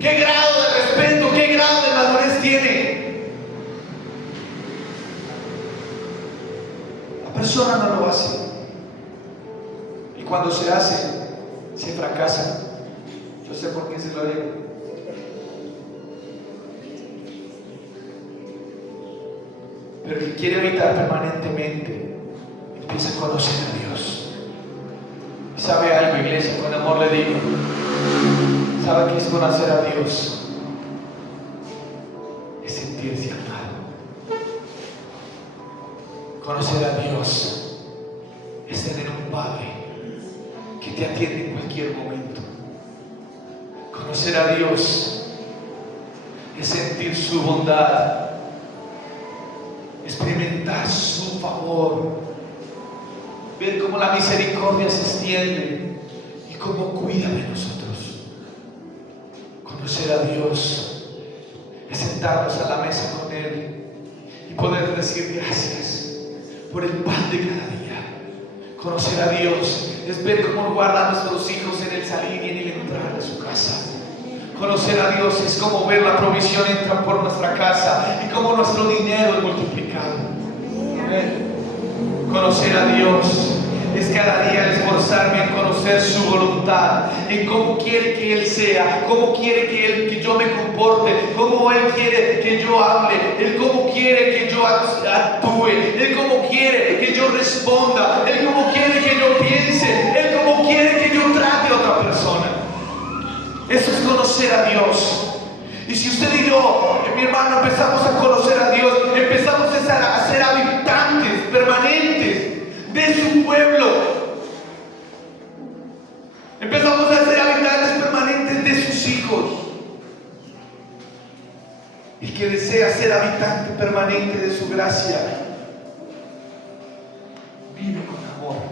qué grado de respeto, qué grado de madurez tiene. La persona no lo hace, y cuando se hace, se fracasa. Yo sé por qué se lo digo. Pero el que quiere habitar permanentemente empieza a conocer a Dios. Y sabe algo, iglesia, con amor le digo, ¿sabe qué es conocer a Dios? Es sentirse amado. Conocer a Dios es tener un Padre que te atiende en cualquier momento. Conocer a Dios es sentir su bondad, experimentar su favor, ver cómo la misericordia se extiende y cómo cuida de nosotros. Conocer a Dios es sentarnos a la mesa con Él y poder decir gracias por el pan de cada día. Conocer a Dios es ver cómo guarda a nuestros hijos en el salir y en el entrar de su casa. Conocer a Dios es como ver la provisión entrar por nuestra casa y cómo nuestro dinero es multiplicado. Amén. Conocer a Dios es cada día esforzarme en conocer su voluntad, en cómo quiere que Él sea, cómo quiere que yo me comporte, cómo Él quiere que yo hable, Él cómo quiere que yo actúe, Él cómo quiere que yo responda, Él cómo quiere que yo piense, Él cómo quiere que yo trate a otra persona. Eso es conocer a Dios. Y si usted y yo, mi hermano, empezamos a conocer a Dios, empezamos a ser habitantes permanentes de su pueblo, empezamos a ser habitantes permanentes de sus hijos, que desea ser habitante permanente de su gracia, vive con amor.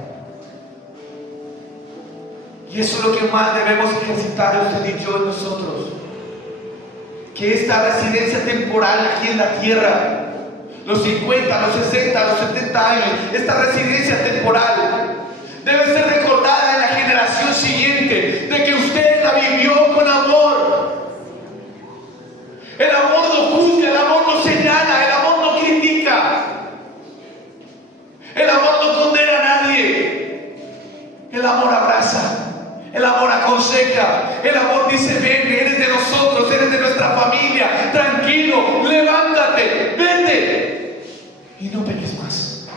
Y eso es lo que más debemos ejercitar usted y yo en nosotros. Que esta residencia temporal aquí en la tierra, los 50, los 60, los 70 años, esta residencia temporal debe ser recordada en la generación siguiente, de que usted la vivió con amor. El amor no juzga, el amor no señala, el amor no critica, el amor no condena a nadie. El amor abraza, el amor aconseja, el amor dice: ven, eres de nosotros, eres de nuestra familia, tranquilo, levántate, vete y no peques más.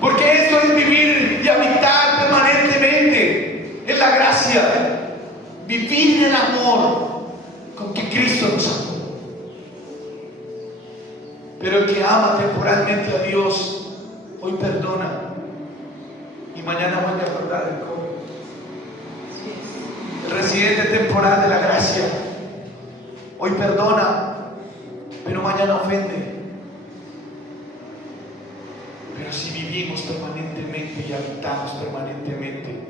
Porque esto es vivir y habitar permanentemente en la gracia, vivir en el amor con que Cristo nos amó. Pero el que ama temporalmente a Dios, hoy perdona y mañana vuelve a acordar el cómo. El residente temporal de la gracia, hoy perdona, pero mañana ofende. Pero si vivimos permanentemente y habitamos permanentemente,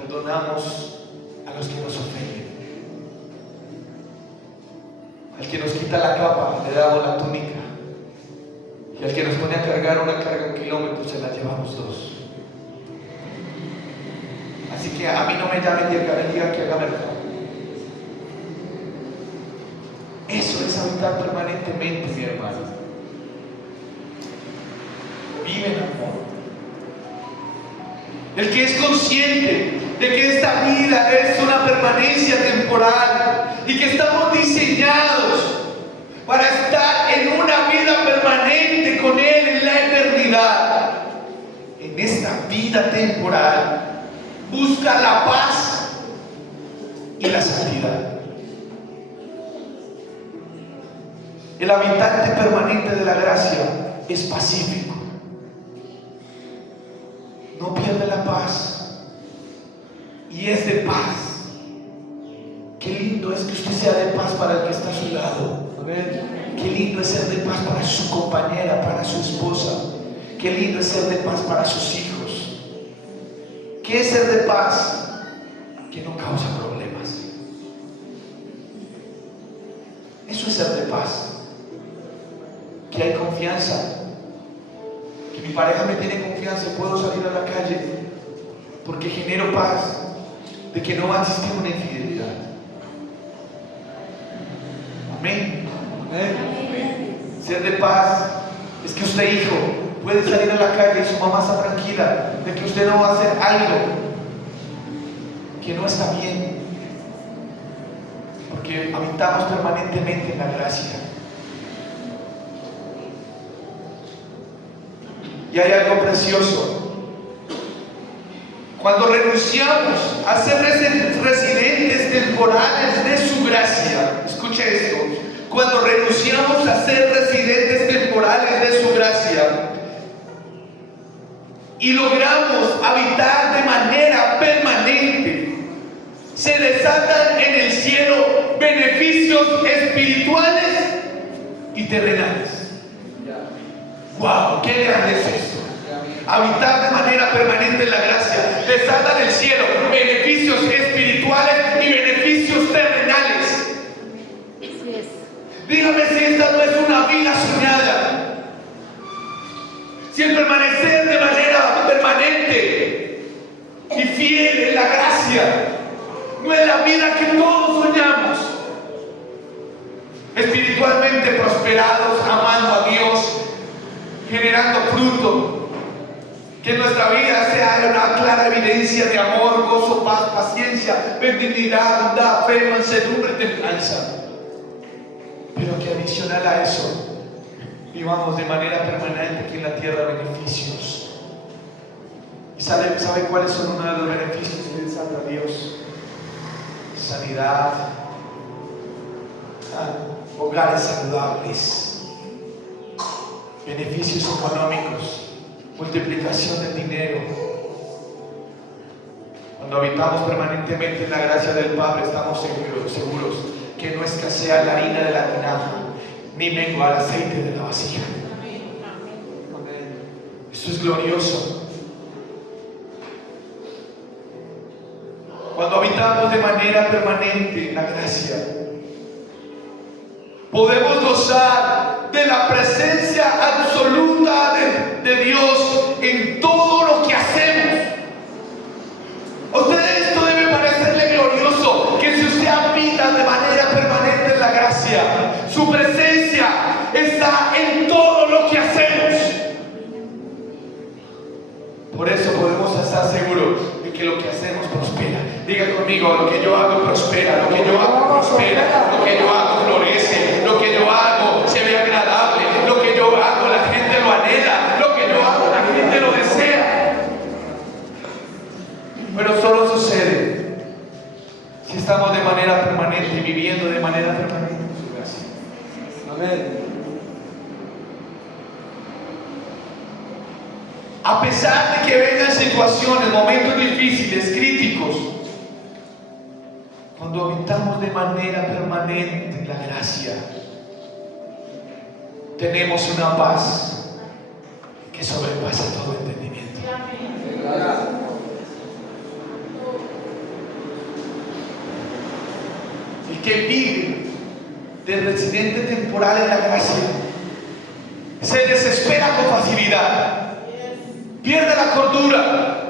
perdonamos a los que nos ofenden. Al que nos quita la capa le damos la túnica, y al que nos pone a cargar una carga 1 kilómetro se la llevamos 2. Así que a mí no me llamen y el diga que haga mercado. Eso es habitar permanentemente, mi hermano. Vive en amor. El que es consciente de que esta vida es una permanencia temporal y que estamos diseñados para estar en una vida permanente con Él en la eternidad. En esta vida temporal busca la paz y la santidad. El habitante permanente de la gracia es pacífico, no pierde la paz y es de paz. Qué lindo es que usted sea de paz para el que está a su lado. Amén. Qué lindo es ser de paz para su compañera, para su esposa. Qué lindo es ser de paz para sus hijos. ¿Qué es ser de paz? Que no causa problemas. Eso es ser de paz. Que hay confianza, que mi pareja me tiene confianza y puedo salir a la calle porque genero paz de que no va a existir una infidelidad. Amén. Amén. Ser de paz es que usted, hijo, puede salir a la calle y su mamá está tranquila de que usted no va a hacer algo que no está bien, porque habitamos permanentemente en la gracia. Y hay algo precioso. Cuando renunciamos a ser residentes temporales de su gracia, escuche esto, cuando renunciamos a ser residentes temporales de su gracia y logramos habitar de manera permanente, se desatan en el cielo beneficios espirituales y terrenales. ¡Wow! ¡Qué grande es esto! Habitar de manera permanente en la gracia desata en el cielo beneficios espirituales y beneficios terrenales. Dígame si esta no es una vida soñada. Si el permanecer de manera permanente y fiel en la gracia no es la vida que todos soñamos. Espiritualmente prosperados, amando a Dios, generando fruto, que en nuestra vida sea una clara evidencia de amor, gozo, paz, paciencia, benignidad, bondad, fe, mansedumbre, templanza. Pero que adicional a eso, vivamos de manera permanente aquí en la tierra beneficios. ¿Y sabe cuáles son uno de los beneficios que desata Dios? Sanidad, hogares saludables, beneficios económicos, multiplicación del dinero. Cuando habitamos permanentemente en la gracia del Padre, estamos seguros que no escasea la harina de la tinaja, ni mengua el aceite de la vasija. Esto es glorioso. Cuando habitamos de manera permanente en la gracia, podemos gozar de la presencia absoluta de Dios en todo lo que hacemos. A ustedes esto debe parecerle glorioso, que si usted habita de manera permanente en la gracia, su presencia está en todo lo que hacemos. Por eso podemos estar seguros de que lo que hacemos prospera. Diga conmigo: lo que yo hago prospera, lo que yo hago prospera, lo que yo hago florece, lo que yo hago se ve agradable, lo que yo hago la gente lo anhela, lo que yo hago la gente lo desea. Pero solo sucede si estamos de manera permanente, viviendo de manera permanente en su gracia. Amén. A pesar de que vengan situaciones, momentos difíciles, críticos, cuando habitamos de manera permanente en la gracia, tenemos una paz que sobrepasa todo entendimiento. El que vive de residente temporal en la gracia se desespera con facilidad, pierde la cordura,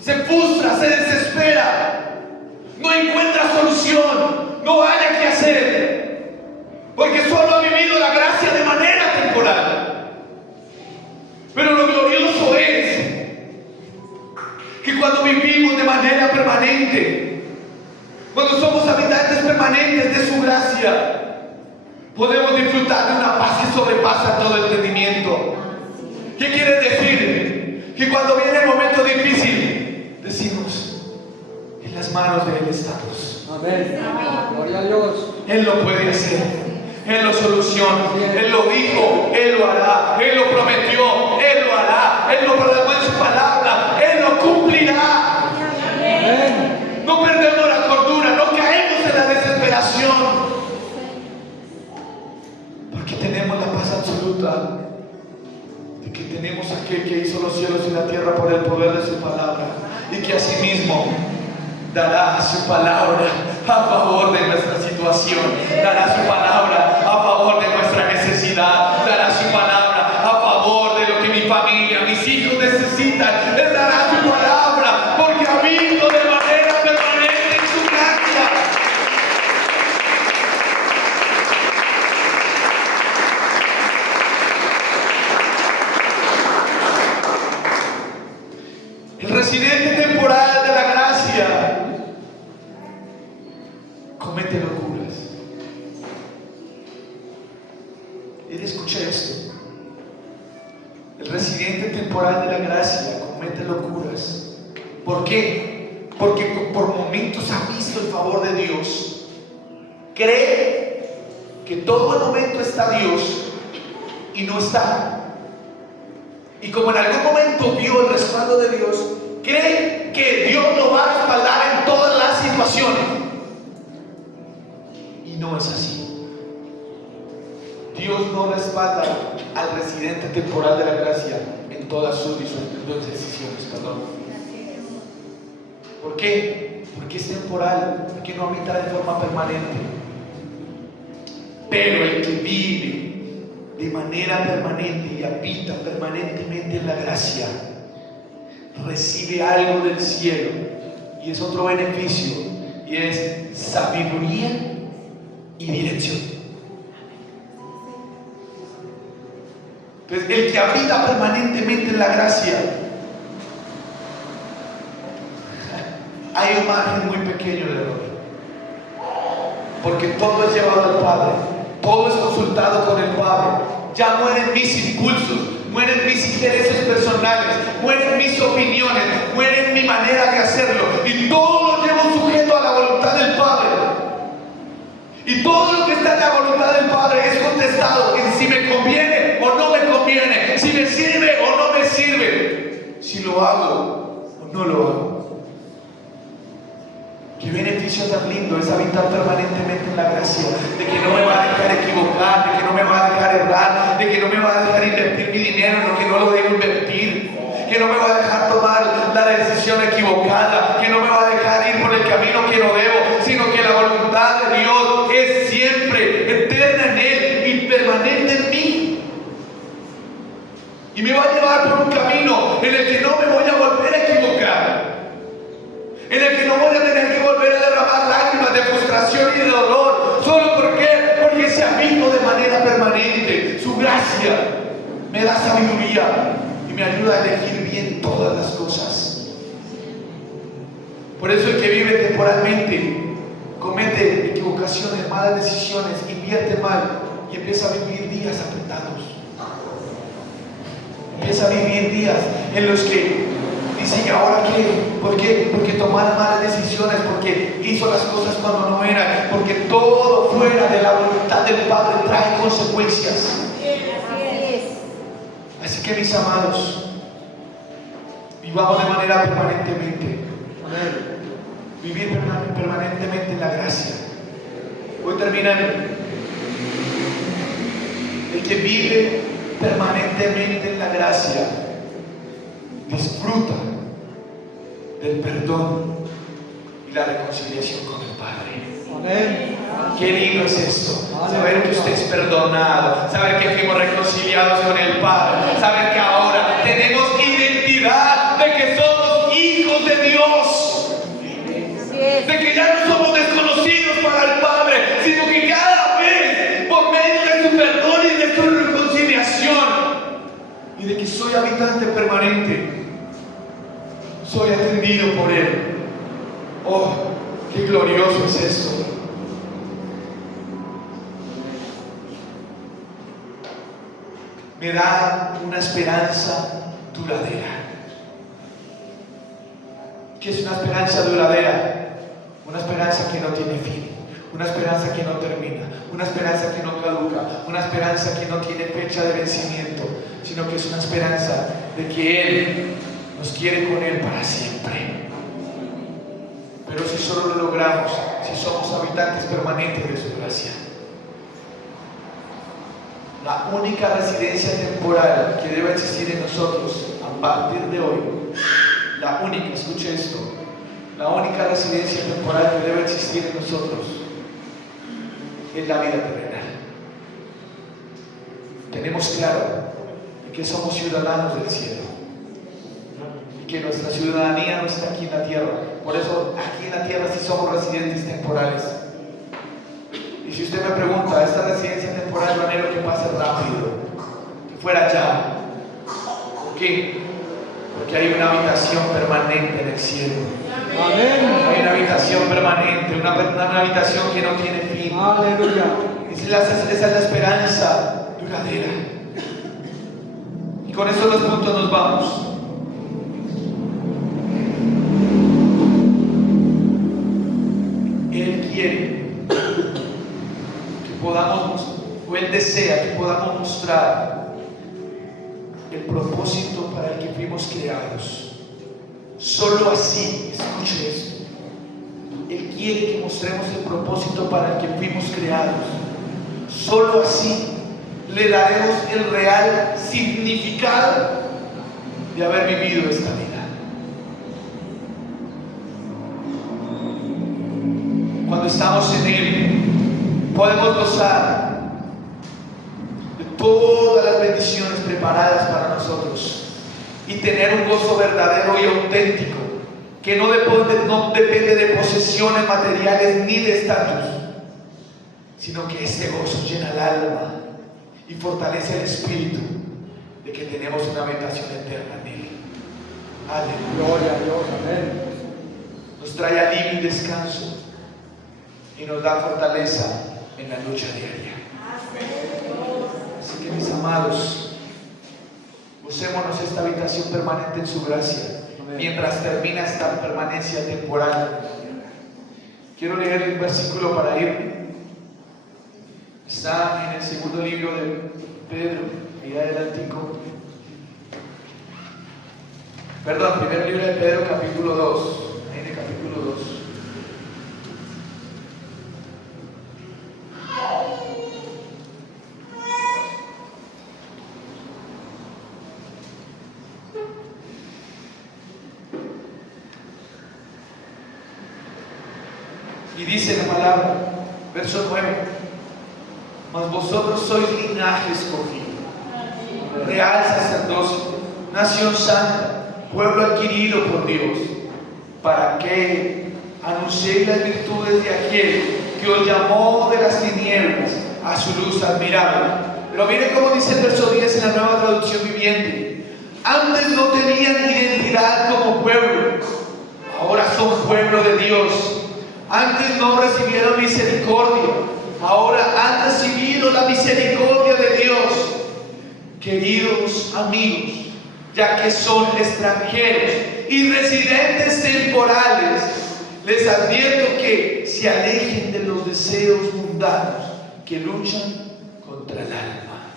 se frustra, se desespera, no encuentra solución, no haya qué hacer, porque solo ha vivido la gracia de manera temporal. Pero lo glorioso es que cuando vivimos de manera permanente, cuando somos habitantes permanentes de su gracia, podemos disfrutar de una paz que sobrepasa todo entendimiento. ¿Qué quiere decir? Que cuando viene el momento difícil, decimos: en las manos de Él estamos. Amén. Gloria a Dios. Él lo puede hacer, Él lo soluciona, Él lo dijo, Él lo hará, Él lo prometió, Él lo hará, Él lo proclamó en su palabra, Él lo cumplirá. Amén. No perdemos la cordura, no caemos en la desesperación, porque tenemos la paz absoluta de que tenemos aquel que hizo los cielos y la tierra por el poder de su palabra, y que asimismo dará su palabra a favor de nuestra situación, dará su palabra a favor de nuestra necesidad, dará su palabra a favor de lo que mi familia, mis hijos necesitan. Él dará su palabra porque habito de manera permanente en su gracia. El residente temporal de la gracia comete locuras. Él escucha esto. El residente temporal de la gracia comete locuras. ¿Por qué? Porque por momentos ha visto el favor de Dios. Cree que todo el momento está Dios y no está. Y como en algún momento vio el respaldo de Dios, cree que Dios lo va a respaldar en todas las situaciones. Y no es así. Dios no respalda al residente temporal de la gracia en todas sus decisiones. ¿Por qué? Porque es temporal, porque no habita de forma permanente. Pero el que vive de manera permanente y habita permanentemente en la gracia, recibe algo del cielo, y es otro beneficio, y es sabiduría y dirección. Entonces, el que habita permanentemente en la gracia, hay un margen muy pequeño de error, porque todo es llevado al Padre, todo es consultado con el Padre. Ya mueren mis impulsos, mueren mis intereses personales, mueren mis opiniones, mueren mi manera de hacerlo, y todo lo llevo sujeto a la voluntad del Padre. Y todo lo que está en la voluntad del Padre es contestado en si me conviene o no me conviene, si me sirve o no me sirve, si lo hago o no lo hago. Qué beneficio tan lindo es habitar permanentemente en la gracia, de que no me va a dejar equivocar, de que no me va a dejar errar, de que no me va a dejar invertir mi dinero en lo que no lo debo invertir, que no me va a dejar tomar la decisión equivocada, que no me va a dejar ir por el camino que no debo, sino que la voluntad de Dios es siempre eterna en Él y permanente en mí. Y me va a llevar por un camino en el que no me voy a volver a equivocar, en el que no voy a tener que volver a derramar lágrimas de frustración y de dolor. ¿Solo por qué? Porque se habito de manera permanente. Su gracia me da sabiduría y me ayuda a elegir bien todas las cosas. Por eso el que vive temporalmente comete equivocaciones, malas decisiones, invierte mal y empieza a vivir días apretados. Empieza a vivir días en los que dice: ¿y ahora qué? ¿Por qué? Porque tomar malas decisiones, porque hizo las cosas cuando no eran, porque todo fuera de la voluntad del Padre trae consecuencias. Así que, mis amados, vivamos de manera permanentemente. Vivir permanentemente en la gracia. Voy terminando. El que vive permanentemente en la gracia disfruta del perdón y la reconciliación con el Padre. Amén. Qué lindo es esto, saber que usted es perdonado, saber que fuimos reconciliados con el Padre, saber que ahora tenemos identidad de que somos hijos de Dios, de que ya no somos desconocidos para el Padre, sino que cada vez, por medio de su perdón y de su reconciliación, y de que soy habitante permanente, soy atendido por Él. Oh, qué glorioso es esto. Me da una esperanza duradera. ¿Qué es una esperanza duradera? Una esperanza que no tiene fin, una esperanza que no termina, una esperanza que no caduca, una esperanza que no tiene fecha de vencimiento, sino que es una esperanza de que Él nos quiere con Él para siempre. Pero si solo lo logramos, si somos habitantes permanentes de su gracia. La única residencia temporal que debe existir en nosotros a partir de hoy, la única, escuche esto, la única residencia temporal que debe existir en nosotros es la vida terrenal. Tenemos claro que somos ciudadanos del cielo y que nuestra ciudadanía no está aquí en la tierra. Por eso aquí en la tierra sí somos residentes temporales. Y si usted me pregunta, esta residencia temporal yo anhelo que pase rápido, que fuera ya. ¿Por qué? Porque hay una habitación permanente en el cielo. Amén. Hay una habitación permanente, una habitación que no tiene fin. Aleluya. Esa es la esperanza duradera. Y con esos dos puntos nos vamos. Él quiere que podamos, o Él desea que podamos mostrar el propósito para el que fuimos creados. Solo así, escuche esto, Él quiere que mostremos el propósito para el que fuimos creados. Solo así le daremos el real significado de haber vivido esta vida. Cuando estamos en Él, podemos gozar de todas las bendiciones preparadas para nosotros y tener un gozo verdadero y auténtico que no depende de posesiones materiales ni de estatus, sino que este gozo llena el alma y fortalece el espíritu de que tenemos una habitación eterna en Él. Aleluya. Gloria a Dios. Amén. Nos trae alivio y descanso y nos da fortaleza en la lucha diaria. Así que, mis amados, usémonos esta habitación permanente en su gracia. Amén. Mientras termina esta permanencia temporal. Quiero leer un versículo para ir. Está en el segundo libro de Pedro, ahí adelantico. Perdón, primer libro de Pedro, capítulo 2. Ahí en el capítulo 2. Y dice la palabra, verso 9: mas vosotros sois linaje escogido, real sacerdocio, nación santa, pueblo adquirido por Dios, para que anunciéis las virtudes de aquel que os llamó de las tinieblas a su luz admirable. Pero miren cómo dice el verso 10 en la Nueva Traducción Viviente: antes no tenían identidad como pueblo, ahora son pueblo de Dios. Antes no recibieron misericordia, ahora han recibido la misericordia de Dios. Queridos amigos, ya que son extranjeros y residentes temporales, les advierto que se alejen de los deseos mundanos que luchan contra el alma.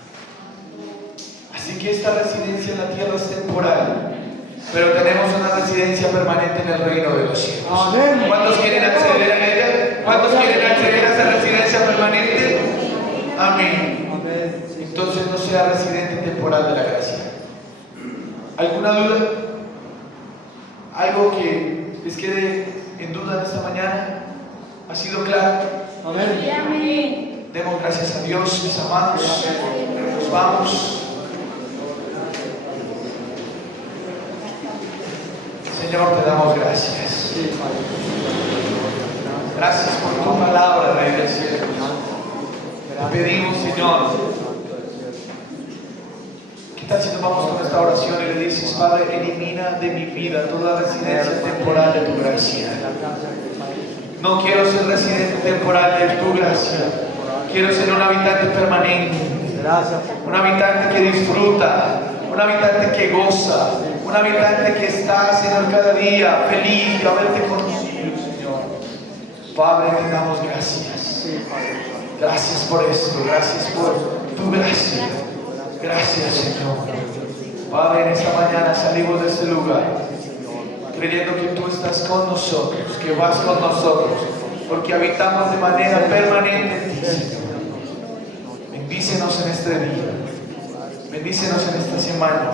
Así que esta residencia en la tierra es temporal, pero tenemos una residencia permanente en el reino de los cielos. Amén. ¿Cuántos quieren acceder a ella? ¿Cuántos quieren acceder a esa residencia permanente? Amén. Amén. Entonces no sea residente temporal de la gracia. ¿Alguna duda? ¿Algo que les quede en duda en esta mañana? ¿Ha sido claro? Amén. Demos gracias a Dios, mis amados. Nos vamos. Señor, te damos gracias. Gracias por tu palabra, Rey del cielo. Te pedimos, Señor, ¿qué tal si nos vamos con esta oración y le dices: Padre, elimina de mi vida toda residencia temporal de tu gracia? No quiero ser residente temporal de tu gracia. Quiero ser un habitante permanente. Un habitante que disfruta. Un habitante que goza. Un habitante que está, Señor, cada día feliz de haberte conocido, Señor. Padre, te damos gracias. Gracias por esto. Gracias por tu gracia. Gracias, Señor. Padre, en esta mañana salimos de este lugar creyendo que tú estás con nosotros, que vas con nosotros, porque habitamos de manera permanente en ti, Señor. Bendícenos en este día. Bendícenos en esta semana.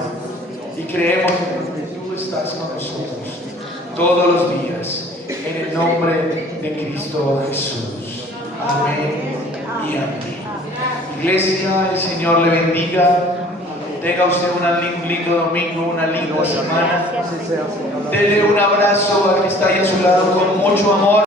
Y creemos que tú estás con nosotros todos los días, en el nombre de Cristo Jesús. Amén y amén. Iglesia, el Señor le bendiga. Tenga usted un lindo domingo, una linda semana. Dele un abrazo al que está ahí a su lado con mucho amor.